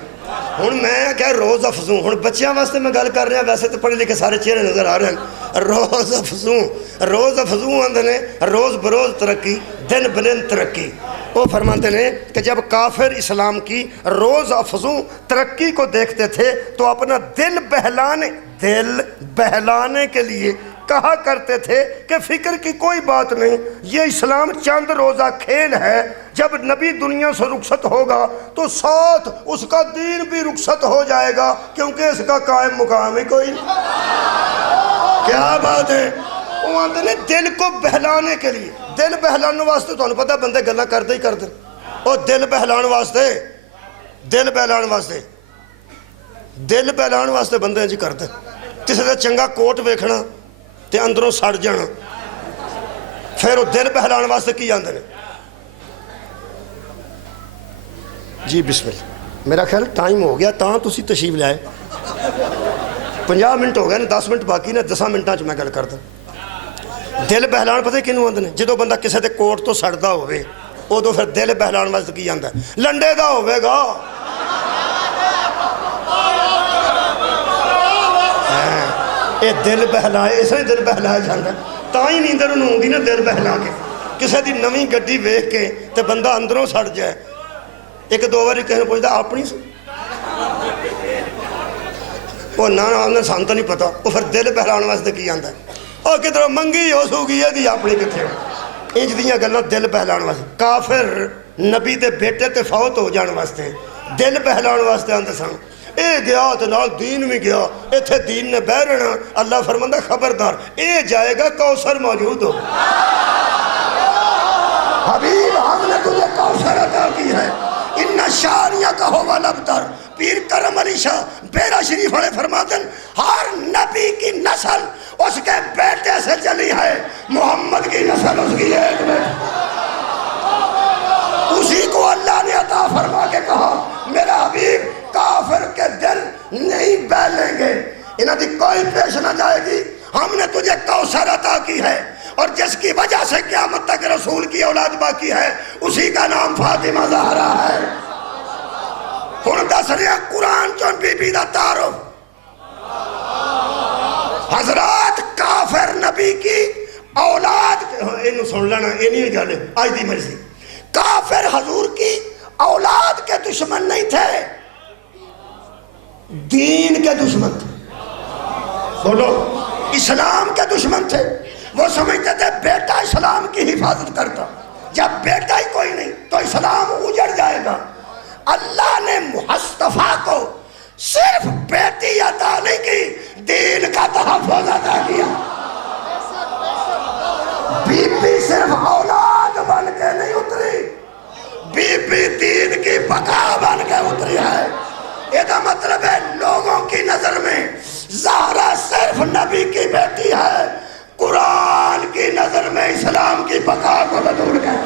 ہن میں کہ روز افزوں ہن بچیاں واسطے میں گل کر رہا ویسے تو پڑھے لکھے سارے چہرے نظر آ رہے ہیں. روز افزوں آندے نے روز بروز ترقی دن بلند ترقی. وہ فرماتے ہیں کہ جب کافر اسلام کی روز افزوں ترقی کو دیکھتے تھے تو اپنا دل بہلانے کے لیے کہا کرتے تھے کہ فکر کی کوئی بات نہیں یہ اسلام چند روزہ کھیل ہے جب نبی دنیا سے رخصت ہوگا تو ساتھ اس کا دین بھی رخصت ہو جائے گا کیونکہ اس کا قائم مقام ہی کوئی نہیں. کیا بات ہے؟ وہ آتے ہیں دل کو بہلانے کے لیے. دل بہلانے واسطے تو انہوں پتہ بندے گلہ کرتے ہی کرتے اور دل بہلانے واسطے بندے جی کرتے. کسی نے چنگا کوٹ ویکھنا تے اندروں سڑ جانا پھر وہ دل بہلانے واسطے کی آندے نے. جی بسم اللہ. میرا خیال ٹائم ہو گیا تاں تسی تشریف لائے 50 منٹ ہو گئے نے 10 منٹ باقی نے 10 منٹاں چ میں گل کردا. دل بہلان پتہ کینوں آندے نے جدوں بندہ کسے دے کوٹ تو سڑدا ہوئے ادوں پھر دل بہلان واسطے کی آندا لنڈے دا ہوئے گا. اے دل بہلائے اس نے دل بہلایا جاندہ تاں ہی نیندر انہوں ہوندی نا دل بہلا کے. کسے دی نویں گڈی ویکھ کے تے بندہ اندروں سڑ جائے. ایک دو بار کہنے پوچھتا اپنی سو وہ نہ سانتا نہیں پتا وہ پھر دل بہلانے واسطے کی آندا ہے اور کدھر منگی ہو سو گئی ہے دی اپنی کتھے انج دیاں گلاں دل بہلانے واسطے. کافر نبی دے بیٹے تے فوت ہو جان واسطے دل بہلانے واسطے آندے سن. اے گیا تے نال دین بھی گیا ایتھے دین نے بہ رہنا. اللہ فرماندا خبردار اے جائے گا کوثر موجود ہو. حبیب ہم نے تجھے کوثر عطا کی ہے ان شانئک ھو الابتر. پیر کرم علی شاہ بیرا شریف والے فرماتے ہیں ہر نبی کی نسل اس کے بیٹے سے چلی ہے. محمد کی نسل اس کی ایک بیٹی اسی کو اللہ نے عطا فرما کے کہا میرا حبیب کافر کے دل نہیں بہلیں گے انہاں دی کوئی پیش نہ جائے گی. ہم نے تجھے کوثر عطا کی ہے اور جس کی وجہ سے قیامت تک رسول کی اولاد باقی ہے اسی کا نام فاطمہ زہرا ہے. ہن دس رہا قرآن چون بی بی دا تعارف. حضرات کافر نبی کی اولاد یہ سن لینا، یہ نہیں گل آج دی مرضی، کافر حضور کی اولاد کے دشمن نہیں تھے، دین کے دشمن تھے، بولو اسلام کے دشمن تھے۔ وہ سمجھتے تھے بیٹا اسلام کی حفاظت کرتا، جب بیٹا ہی کوئی نہیں تو اسلام اجڑ جائے گا۔ اللہ نے مصطفیٰ کو صرف بیٹی عطا نہیں کی، دین کا تحفظ عطا کیا۔ بی بی صرف اولاد بن کے نہیں اتری، بی بی دین کی بقا بن کے اتری ہے۔ یہ مطلب ہے لوگوں کی نظر میں زہرا صرف نبی کی بیٹی ہے، قرآن کی نظر میں اسلام کی بقا کو بطور گئے۔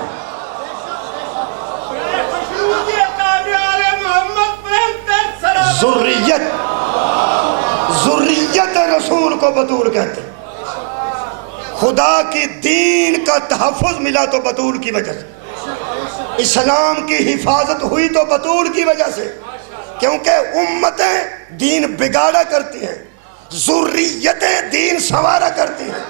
ذریت رسول کو بطول کہتے ہیں۔ خدا کی دین کا تحفظ ملا تو بطول کی وجہ سے، اسلام کی حفاظت ہوئی تو بطول کی وجہ سے، کیونکہ امتیں دین بگاڑا کرتی ہیں، ذریتیں دین سنوارا کرتی ہیں۔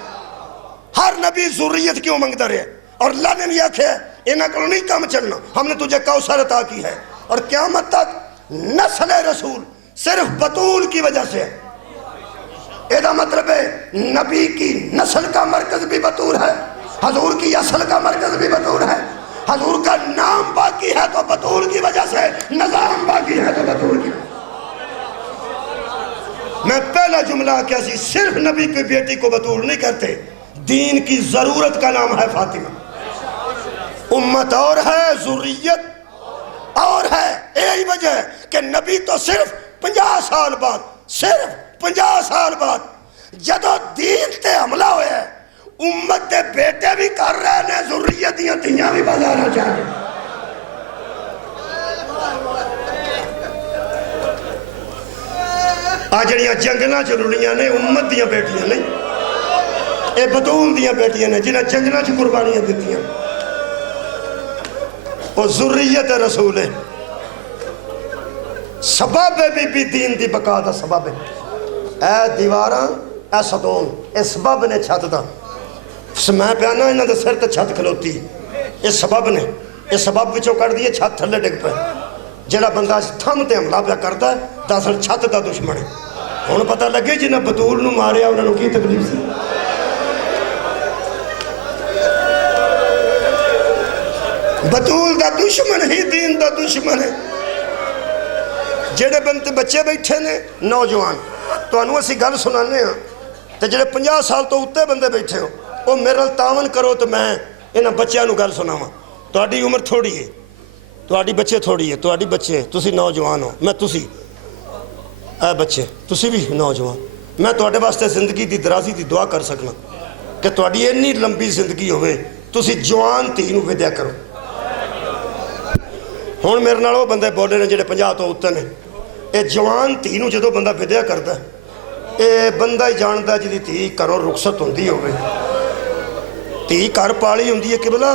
ہر نبی ذریت کیوں منگتا رہے، اور اللہ نے بھی آکھے انہاں کو نہیں کام چلنا، ہم نے تجھے کوثر عطا کی ہے، اور قیامت تک نسل رسول صرف بطول کی وجہ سے ہے۔ یہ مطلب ہے نبی کی نسل کا مرکز بھی بطول ہے، حضور کی اصل کا مرکز بھی بطول ہے، حضور کا نام باقی ہے تو بطول کی وجہ سے، نظام باقی ہے تو بطول کی۔ میں پہلا جملہ کیا سی، صرف نبی کی بیٹی کو بطول نہیں کرتے، دین کی ضرورت کا نام ہے فاطمہ۔ امت اور ہے، ذریت اور ہے، یہی وجہ ہے کہ نبی تو صرف 50 سال بعد، صرف 50 سال بعد جدو دین تے حملہ ہویا ہے، امت دے بیٹے بھی کر رہے ہیں، ذریت دیاں تیاں بھی بازارہ چاہتے ہیں۔ آجڑیاں جنگنا چلوڑیاں نے امت دیاں بیٹیاں نہیں، اے بطول دیاں بیٹیاں نے جنہیں جنگنا چ قربانیاں دیتیاں، وہ ذریت رسول ہے، سبب بی بی دین دی بقا دا سبب ہے۔ اے دیواراں اے ستون، اے سبب نے چھت دا، میں پیانا انہاں دے سر تے چھت کھلوتی، اے سبب نے، اے سبب وچوں کر دیئے چھت تھلے ڈگ پہ، جڑا بندہ تھم تے حملہ پہ کرتا ہے دراصل چھت دا دشمن ہے۔ ہن پتہ لگے جنہیں بطول نو ماریا انہاں نو کی تکلیف سی۔ بطول دا دشمن ہی دین دا دشمن ہے۔ جڑے بندے بچے بیٹھے نے نوجوان تو انہوں اسی گل سنانے ہیں، تو جڑے 50 سال تو اتے بندے بیٹھے ہو وہ میرا تعاون کرو تو میں انہاں بچیاں نو گل سناواں۔ تہاڈی عمر تھوڑی ہے، تہاڈی بچے تھوڑی ہے، تہاڈی بچے تسی نوجوان ہو، میں تسی اے بچے تسی بھی نوجوان، میں تہاڈے واسطے زندگی دی درازی دی دعا کر سکنا کہ تہاڈی اتنی لمبی زندگی ہوئے، تسی جوان دھی نو ودیا کرو۔ ہن میرے نال وہ بندے بولے نے جڑے 50 تو اتے نے، اے جوان دھی نو جدو بندہ ودیا کردا ہے، اے بندہ ہی جاندا جدی دھی گھروں رخصت ہوندی ہوئے، دھی گھر پالی ہوندی ہے قبلہ،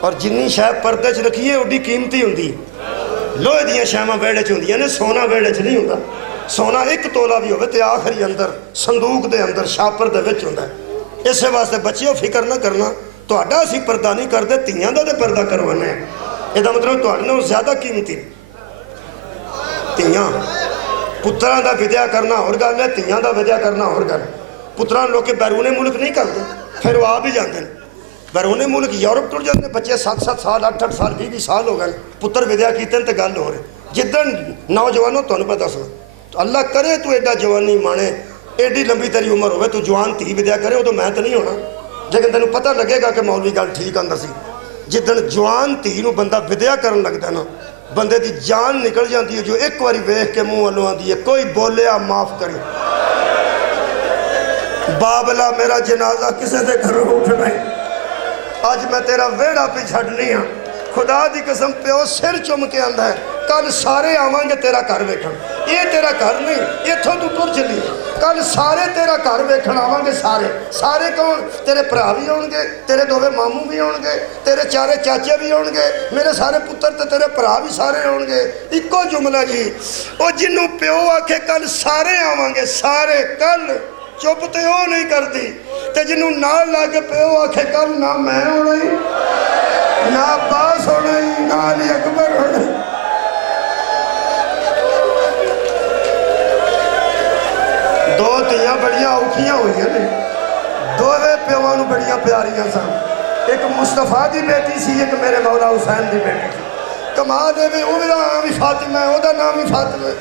اور جنی شے پردے چ رکھی ہے اوڈی قیمتی ہوندی، لوہے دیاں شیواں ویڑے چ ہوندیاں نے، سونا ویڑے چ نہیں ہوندا۔ سونا 1 تولہ بھی ہوئے تے آخری اندر صندوق دے اندر شاپر دے وچ ہوندا ہے۔ اسے واسطے بچیو فکر نہ کرنا، تہاڈا اسی پردہ نہیں کردے، تیاں دا تے پردہ کروانا ہے۔ یہ مطلب تہاڈے نال زیادہ قیمتی تیاں، پتراں دا ودیا کرنا اور گل ہے، تیاں دا ودیا کرنا اور گل۔ پتراں لوگ بیرون ملک نہیں کرتے، پھر وہ آ بھی جاندے ہیں بیرون ملک، یورپ ٹر جاندے، بچے 7 سال 8 سال 20 سال ہو گئے، پتر ودیا کیتے ہیں تے گل ہو رہے۔ جدن نوجوانوں تہاڈوں پتہ دسنا، تو اللہ کرے تو ایڈا جوانی مانے، ایڈی لمبی تیری عمر ہوئے تو جوان دھی ودیا کرے، وہ تو میں تو نہیں ہونا، لیکن تینوں پتہ لگے گا کہ مولوی گل ٹھیک آندا سی۔ جدن جوان دھی نو بندہ ودیا کرن لگدا نا، بندے دی جان نکل جاندی ہے، جو ایک واری ویکھ کے منہ والوں آندی ہے کوئی بولیا معاف کرے، بابلا میرا جنازہ کسے دے گھروں اٹھنا ہے، آج میں تیرا ویڑا پہ چھڑنی ہاں، خدا دی قسم پیو سر چم کے آندا ہے کل سارے آوان گے تیرا گھر ویکھن، یہ تیرا گھر نہیں، اتھوں تو ٹر چلی، کل سارے تیرا گھر ویکھن آوان گے، سارے کون؟ تیرے بھرا بھی ہون گے، تیرے دووے ماموں بھی ہون گے، تیرے 4 چاچے بھی ہون گے، میرے سارے پتر تے تیرے بھرا بھی سارے ہون گے۔ ایکو جملہ جی، او جنوں پیو آکھے کل سارے آوان گے، سارے کل چپ تے وہ نہیں کرتی تے جنوں نال لا کے پیو آکھے کل نہ میں ہونا ہی نہ عباس ہونا ہی نہ علی اکبر ہونا ہی دو تیاں بڑیاں اوکھیاں ہوئی ہیں دووے پیوانو بڑیاں پیاریاں سن ایک مصطفیٰ دی بیٹی سی ایک میرے مولا حسین دی بیٹی سی کمال دے بھی وہ میرا نام ہی فاطمہ ہے وہ دا نام ہی فاطمہ ہے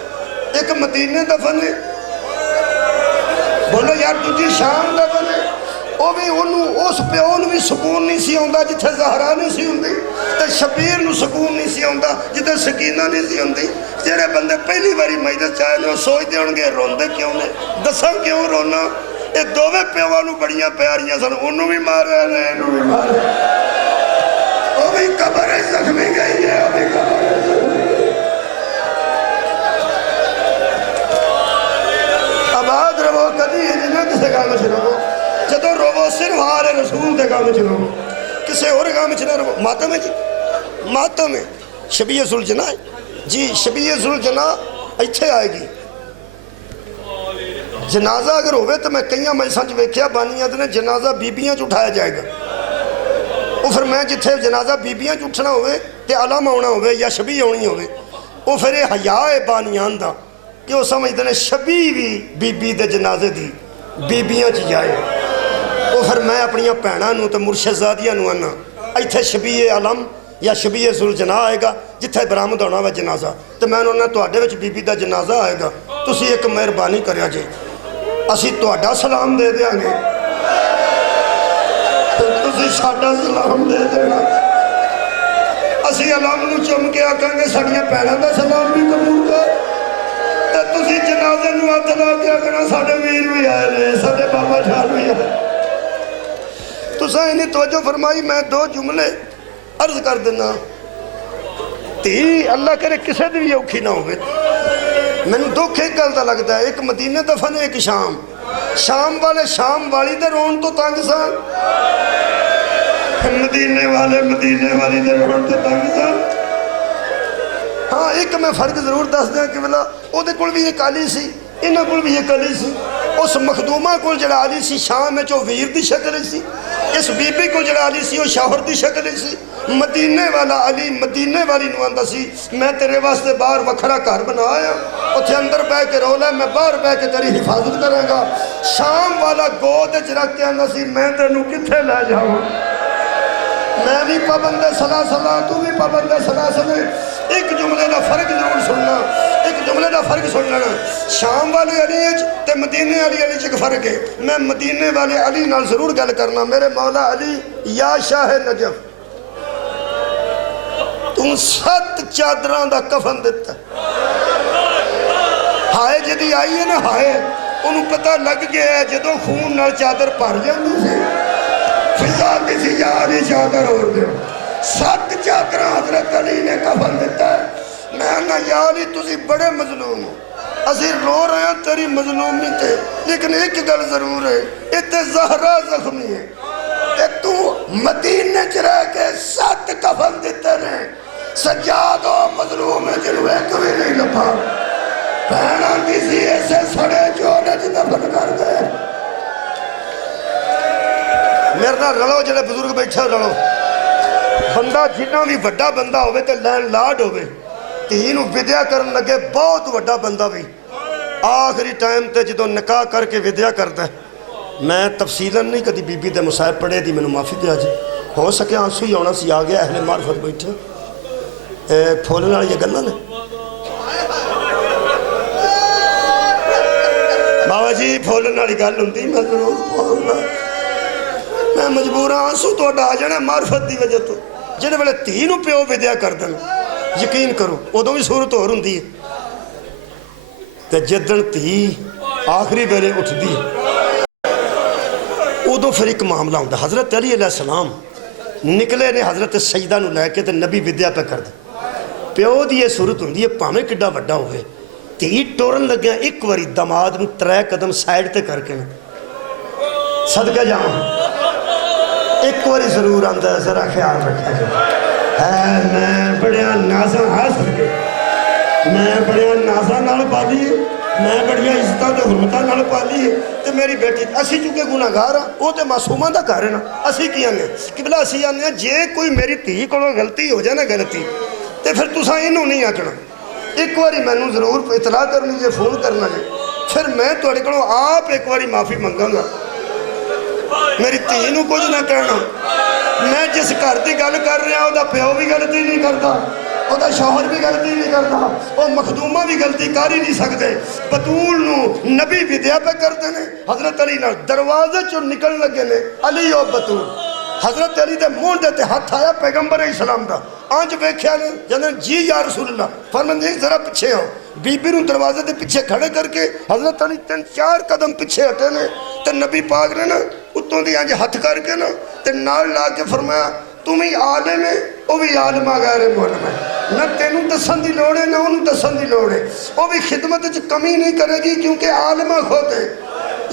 ایک مدینے دفن ہے بولو یار تجھے شام دفن ہے وہ بھی انہوں اس پیون بھی سکون نہیں سی ہوندہ جتھے زہرا نہیں سی ہوندی تے شبیر نو سکون نہیں سی ہوندہ جتھے سکینہ نہیں سی ہوندی جیرے بندے پہلی باری مجدد چاہے نے وہ سوچ دے ہونگے روندے کیوں نے دساں کیوں رونا یہ دووے پیوانو بڑیاں پیاریاں سن انہوں بھی مار رہے ہیں انہوں بھی مار رہے ہیں وہ بھی قبر زخمی گئی ہے وہ بھی قبر زخمی گئی آباد رو کدی جنہیں کسے کام چلو جدو رو صرف آرے رسول دے کام چلو کسے اور کام چلو رو ماتم ہے جی ماتم ہے شبیہ ذوالجناح جی شبیہ ذوالجناح ایتھے آئے گی جنازہ اگر ہوئے تو میں کئیاں مجلساں چ ویکھیا بانیاں نے جنازہ بیبیاں چ اٹھایا جائے گا وہ پھر میں جتھے جنازہ بیبیاں چ اٹھنا ہوئے تے علم ہونا ہوئے یا شبی ہونی ہوئے وہ پھر یہ حیاء بانیاں دا کہ وہ سمجھتے ہیں شبی بھی بی دے جنازے دی بیبیاں چ جائے وہ پھر میں اپنیاں بھیناں نوں تے مرشد زادیاں نوں آنا ایتھے شبی علم یا شبی ذوالجناح آئے گا جتھے برآمد ہونا ہوا جنازہ تو میں انہوں نے تواڈے وچ بی دا جنازہ آئے گا تسی ایک مہربانی کریا جی اسی تواڈا سلام دے دیاں گے تسی ساڈا سلام دے دینا اسی علم نوں چم کے آکھاں گے ساڈیاں بھیناں دا سلام بھی قبول کر تے تسی جنازے نوں ہاتھ لا کے آکھنا ساڈے ویر بھی آئے نے ساڈے بابا جان بھی آئے تساں انہیں توجہ فرمائی میں دو جملے عرض کر دینا تی اللہ کرے کسے دی بھی اوکھی نہ ہوئے میں نے دکھ ایک گل دا لگتا ہے ایک مدینے دفن ایک شام شام والے شام والی دے رون تو تنگ سان مدینے والی دے رون تو تنگ سان ہاں ایک میں فرق ضرور دس دیا کہ بلا او دے کل بھی ایک علی سی انہاں کل بھی ایک علی سی اس مخدومہ کل جڑا علی سی شام میں جو ویر دی شکل سی اس بی بی کو جڑا علی سی وہ شوہر دی شکل سی مدینے والا علی مدینے والی نواندہ سی میں تیرے واسطے باہر وکھرا گھر بنا آیا اتھے اندر بہ کے رولا میں باہر بہ کے تیری حفاظت کریں گا شام والا گود رکھ کے آندہ سی میں تینوں کتھے لے جاؤں میں بھی پابند سلاسلہ تو بھی پابند سلاسلہ ایک جملے دا فرق ضرور سننا ایک جملے دا فرق سننا شام والے علی تے مدینے علی ایک فرق ہے میں مدینے والے علی نال ضرور گل کرنا میرے مولا علی یا شاہ نجف تم 7 چادران دا کفن دیتا ہائے جدی آئی ہے نا ہائے انہوں پتہ لگ گیا ہے جدو خون نال چادر پار جاندی سے فضا کی سی یاری چادر ہو گیا 7 چادران حضرت علی نے کفن دیتا ہے میں انہا یاری تسی بڑے مظلوم ہو اسی رو رہے ہیں تیری مظلوم نہیں تھے لیکن ایک گل ضرور ہے اتنے زہرہ زخمی ہے کہ تو مدینے چ رہ کے 7 کفن دیتے رہے سجاد و مظلوم ہے جنہوں ایک بھی نہیں لپا بہنا کسی ایسے سڑے جوڑے جنہیں دفن کر گئے میرے نہ رلو جڑے بزرگ بیٹھے رلو بندہ جنہ بھی وڈا بندہ ہوئے تے لین لاڈ ہوئے تینوں ودیا کرن لگے بہت وڈا بندہ بھی آخری ٹائم تے جدو نکاح کر کے ودیا کرتا ہے میں تفصیلاً نہیں کدی بی بی دے مصائب پڑھے دی میں نے معافی دیا جی ہو سکے آنسو ہی آنا سی آگیا اہل معرفت بیٹھے پھولنے والی یہ گلہ نے بابا جی پھولنے والی گل ہوندی میں ضرور پھولنا میں مجبور آنسو تو اڈا جانا معرفت دی وجہ تو جنہیں بلے تینوں پیو ودیا کر دیں یقین کرو ادوں بھی صورت ہو رہی ہے تے جدن تھی آخری ویلے اٹھ دی ادوں پھر ایک معاملہ ہوتا حضرت علی علیہ السلام نکلے نے حضرت سجدہ نو لے کے تے نبی ودیا پہ کر دے پیو دی یہ صورت ہوندی ہے پاویں کڈا وڈا ہوئے تی ٹورن لگیا ایک واری دماد نو 3 قدم سائیڈ تے کر کے صدقہ جاؤں ایک واری ضرور آندہ ہے ذرا خیال رکھا جائے میں بڑیا نازاں حاصل کے میں بڑیا نازاں نال پا دی میں بڑی عزتوں تے حرمتاں نال پالی ہے تے میری بیٹی اسی چونکہ گناہگار ہاں وہ تے معصوماں دا گھر ہے نا اسی کی آنے قبلہ اسی آنے جے کوئی میری دھی کو غلطی ہو جائے نا غلطی تے پھر تساں انہوں نہیں آکھنا ایک باری مینوں ضرور اطلاع کرنی جے فون کرنا جے پھر میں تواڈے کولوں آپ ایک باری معافی منگاں گا میری دھی نوں کچھ نہ کہنا میں جس گھر دی گل کر رہا وہ پیو بھی غلطی نہیں کرتا وہ شوہر بھی غلطی نہیں کرتا وہ مخدومہ بھی غلطی کر ہی نہیں سکتے بطول نو نبی ودیا پہ کرتے ہیں حضرت علی نال دروازے چوں نکل لگے نے علی او بطول حضرت علی دے منہ دے تے ہاتھ آیا پیغمبر اسلام دا آنچ بیکھیا نے جنہیں جی یا رسول اللہ فرماندے ہیں ذرا پیچھے ہو بی بی نوں دروازے دے پیچھے کھڑے کر کے حضرت علی 3-4 قدم پیچھے ہٹے نے تے نبی پاک نے نا اتوں دی آنچ ہاتھ کر کے نا تے نال لا کے فرمایا تم ہی عالم ہے وہ بھی عالمہ غیر معلم ہے نہ تینوں دسن دی لوڑ ہے نہ انہوں دسن دی لوڑ ہے وہ بھی خدمت چ کمی نہیں کرے گی کیونکہ عالمہ خود ہے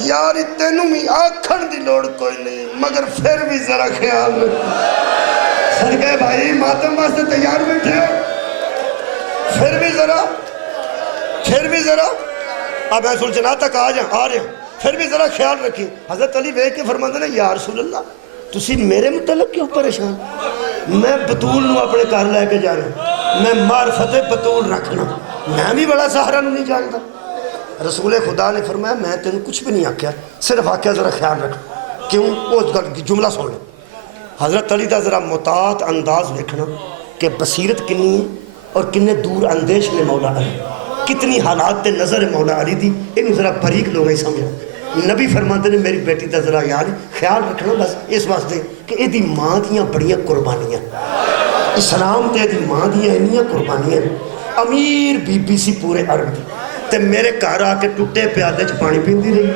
یار تینوں بھی آکھن دی لوڑ کوئی نہیں مگر پھر بھی ذرا خیال صدقے بھائی ماتم واسطے تیار بیٹھے ہو پھر بھی ذرا اب ایسا الجناح تک آ رہے ہیں پھر بھی ذرا خیال رکھیں حضرت علی بیٹھ کے فرماتے ہیں یا رسول اللہ تسی میرے متعلق کیوں پریشان میں بطول نو اپنے گھر لے کے جا رہا میں معرفت بطول رکھنا میں بھی بڑا سہارا نہیں جانتا رسول خدا نے فرمایا میں تینوں کچھ بھی نہیں آکھیا صرف آکھیا ذرا خیال رکھ کیوں وہ جملہ سن لو حضرت علی دا ذرا مطاعت انداز دیکھنا کہ بصیرت کنی ہے اور کنے دور اندیش نے مولا علی کتنی حالات تے نظر مولا علی دی انہوں ذرا بریک لوگ ہی سمجھا نبی فرماتے نے میری بیٹی دا ذرا یار خیال رکھنا بس اس واسطے کہ یہ دی ماں دیاں بڑیاں قربانیاں اسلام تے دی ماں دیاں انیاں قربانیاں امیر بی بی سی پورے عرب دی تے میرے گھر آ کے ٹوٹے پیالے چ پانی پیندی رہی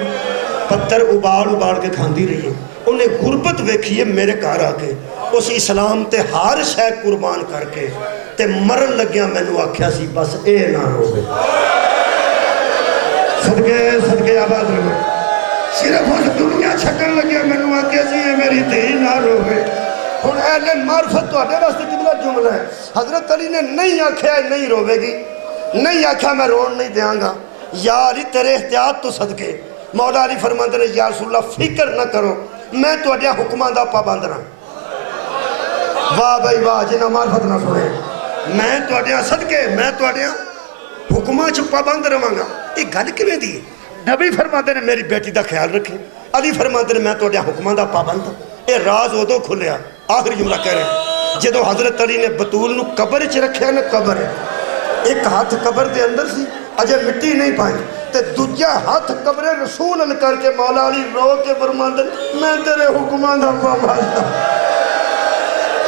پتھر ابال کے کھاندی رہی انہیں غربت ویکھیے میرے گھر آ کے اس اسلام تے ہر شے قربان کر کے تے مرن لگیا مینوں آکھیا سی بس اے نہ روے صدقے آباد رہے صرف اس دنیا چھکن لگیا مینوں آکھیا سی اے میری دھی نہ روے ہن اہل معرفت تواڈے واسطے کتنا جملہ ہے حضرت علی نے نہیں آکھیا نہیں روے گی نہیں آکھا میں رون نہیں دیاں گا یا علی تیرے احتیاط تو صدقے مولا علی فرماتے ہیں یا رسول اللہ فکر نہ کرو میں تواڈیاں حکماں دا پابند رہاں واہ بھائی واہ جنہ معرفت نہ سنے میں تواڈیاں صدقے میں تواڈیاں حکماں چ پابند رہاں گا یہ گل کیویں دی نبی فرماتے ہیں میری بیٹی دا خیال رکھیں علی فرماتے ہیں میں تواڈیاں حکماں دا پابند ہاں یہ راز ادو کھلیا آخری جملہ کہہ رہے ہیں جدو حضرت علی نے بطول نو قبر چ رکھیا نا قبر ایک ہاتھ قبر دے اندر سی اجے مٹی نہیں پائی تے دوجا ہاتھ قبر رسول اللہ کر کے مولا علی رو کے فرماندے میں تیرے حکماں دا پابند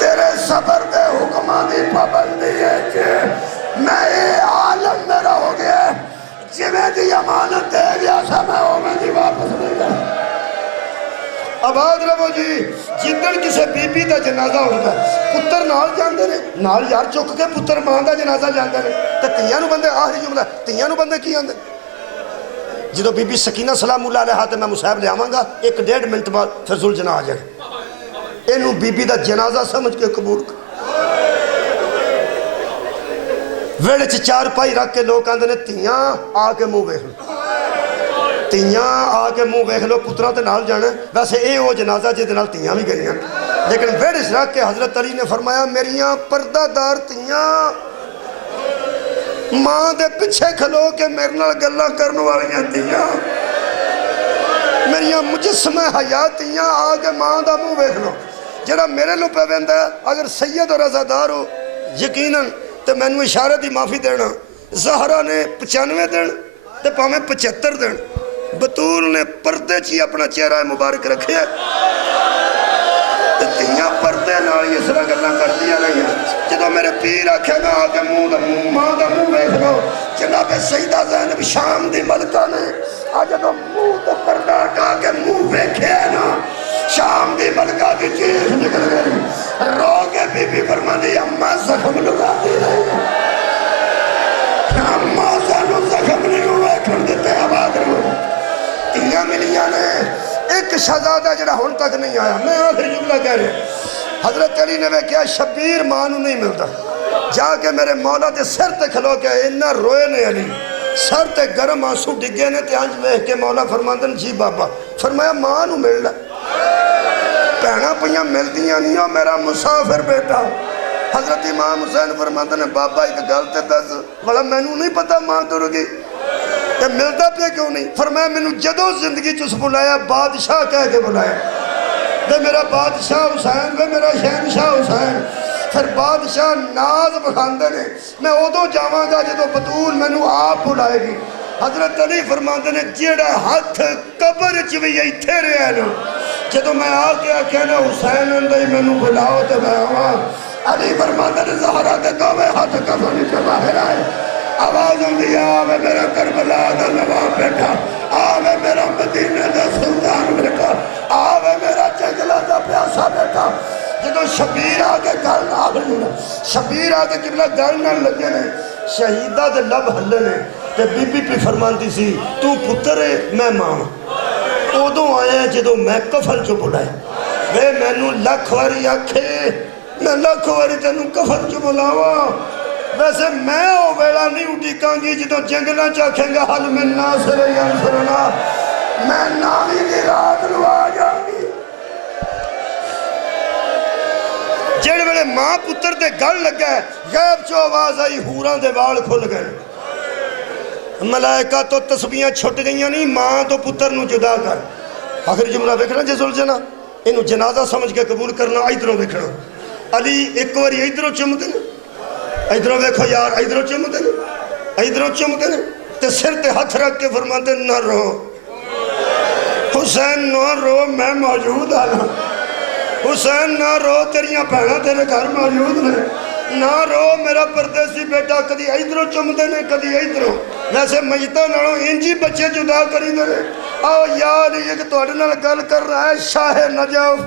تیرے صبر دے حکماں دی پابندی ہے کہ میں اے عالم میرا ہو گیا جی میں دی امانت دے گیا سا میں ہو میں دی واپس نہیں گیا آباد رہو جی جدن کسے بی بی دا جنازہ ہوتا ہے پتر نال جاندے نے نال یار چک کے پتر ماں دا جنازہ جاندے نے تو تیاں نو بندے آخری جملہ تیاں نو بندے کی آندے جدو بی بی سکینہ سلام اللہ علیہ تو میں مصاحب لے آواں گا 1-1.5 منٹ بعد پھر ذوالجناح آ جائے اینو بی بی دا جنازہ سمجھ کے قبول کر ویڑے چ 4 پائی رکھ کے لوگ آندے نے تیاں آ کے منہ ویکھ لو تیاں آ کے منہ ویکھ لو پتراں تے نال جانا ویسے اے وہ جنازہ جے دے نال تیاں بھی گئیاں لیکن ویڑے چ رکھ کے حضرت علی نے فرمایا میریاں پردہ دار تیاں ماں دے پیچھے کھلو کے میرے نال گلاں کرن والیاں تیاں میریاں مجسمہ حیاتیاں آ کے ماں دا منہ ویکھ لو جڑا میرے لو پہ ویندا اگر سید اور عزادار ہو یقیناً تے مینوں اشارے دی معافی دینا زہرا نے 95 دن تے پاویں 75 دن بطول نے پردے چی اپنا چہرہ مبارک رکھے تے تیاں پردے نال اس طرح گلاں کردیاں رہی ہیں جدو میرے پیر آکھے گا آ کے منہ دا منہ ماں دا منہ ویکھ لو جناب سیدہ زینب شام دی ملکہ نے آ جدو منہ تو پردہ ہٹا کے منہ ویکھے نا شام دی ملکہ کی چیز نکل گئی رو کے بی بی فرماندی اماں زخم لگا دی رہی اماں سانو زخم نہیں ہوئے کھڑ دیتے آباد رہو تیاں ملیاں نے ایک شہزادہ جڑا ہون تک نہیں آیا میں آخری جملہ کہہ رہے حضرت علی نے کیا شبیر مانو نہیں ملتا جا کے میرے مولا دے سر تے کھلو کے انہا روئے نے علی سر تے گرم آنسو ڈگے نے تے انج ویکھ کے مولا فرماندے جی بابا فرمایا ماں نو مل لے بھیڑاں پیاں ملدیاں نہیں ہو میرا مسافر بیٹا حضرت امام حسین فرماندے نے بابا ایک گل تے دس بڑا مینوں نہیں پتا ماں تر گئی تے ملدا پہ کیوں نہیں فرمایا مینوں جدوں زندگی چ بلایا بادشاہ کہہ کے بلایا وے میرا بادشاہ حسین وے میرا شہنشاہ حسین پھر بادشاہ ناز بکھاندے نے میں ادو جاواں گا جدو بطول مینوں آپ بلائے گی حضرت علی فرماندے نے جیڑا ہاتھ قبر چ بھی ایتھے رہیا نا جدو میں آ کے آکھیا نا حسین اندے مینوں بلاؤ تے میں آواں علی فرماندے نے زہرا دے دوویں ہاتھ کفن چ باہر آئے آواز ہوندی آوے میرا کربلا دا نواب بیٹا آوے میرا مدینہ دا سلطان بیٹا آوے میرا چنگلا دا پیاسا بیٹا جدو شبیر آگے گل نہ شبیر آگے قبلہ گل نہ لگے نے شہیدہ دے لب ہلے نے تے بی بی پہ فرمانتی سی تو پتر ہے میں ماں ادو آیا جدو میں کفن چو بلائے وے مینوں لکھ واری آکھے میں لکھ واری تینوں کفن چو بلاوا ویسے میں او ویلا نہیں اٹھی کانگی جدو جنگنا چاکھیں گا حل من ناصر ینصرنا میں نامی دی رات لوا جاؤں گی جڑ ویلے ماں پتر دے گل لگا ہے غیب چو آواز آئی حوراں دے وال کھل گئے ملائکہ تو تسبیحاں چھٹ گئیاں نہیں ماں تو پتر نو جدا کر آخر جملہ ویکھنا جے زلجنا انہوں جنازہ سمجھ کے قبول کرنا ادھروں ویکھنا علی ایک واری ادھروں چمدے نے ادھروں ویکھو یار ادھروں چمدے نے ادھروں چمدے نے تے سر تے ہاتھ رکھ کے فرماتے نہ رو حسین نہ رو میں موجود آنا حسین نہ رو تیریاں بھیڑاں تیرے گھر موجود نے نہ رو میرا پردیسی بیٹا کدی ادھروں چمدے نے کدی ادھروں ویسے میتاں نالوں انجی بچے جدا کری دے آؤ یار یہ کہ تواڈے نال گل کر رہا ہے شاہ نجف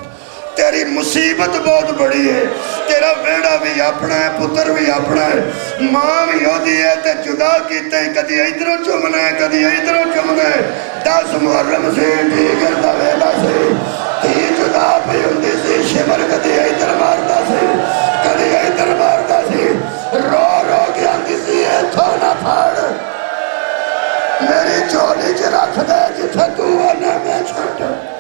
تیری مصیبت بہت بڑی ہے تیرا بیڑا بھی اپنا ہے پتر بھی اپنا ہے ماں بھی ہو دی ہے تے جدا کیتے کدی ادھروں چمنا ہے کدی ادھروں چمنا ہے 10 محرم سے دیگر دا ویلا سے تی جدا پہ ہوندی سی شمر کدی ادھر مارتا سی کدی ادھر مارتا سی رو رو کے آندی سی ایتھوں نہ پھاڑ میری چولی چ رکھ دے جتھے تو آنا میں چھٹ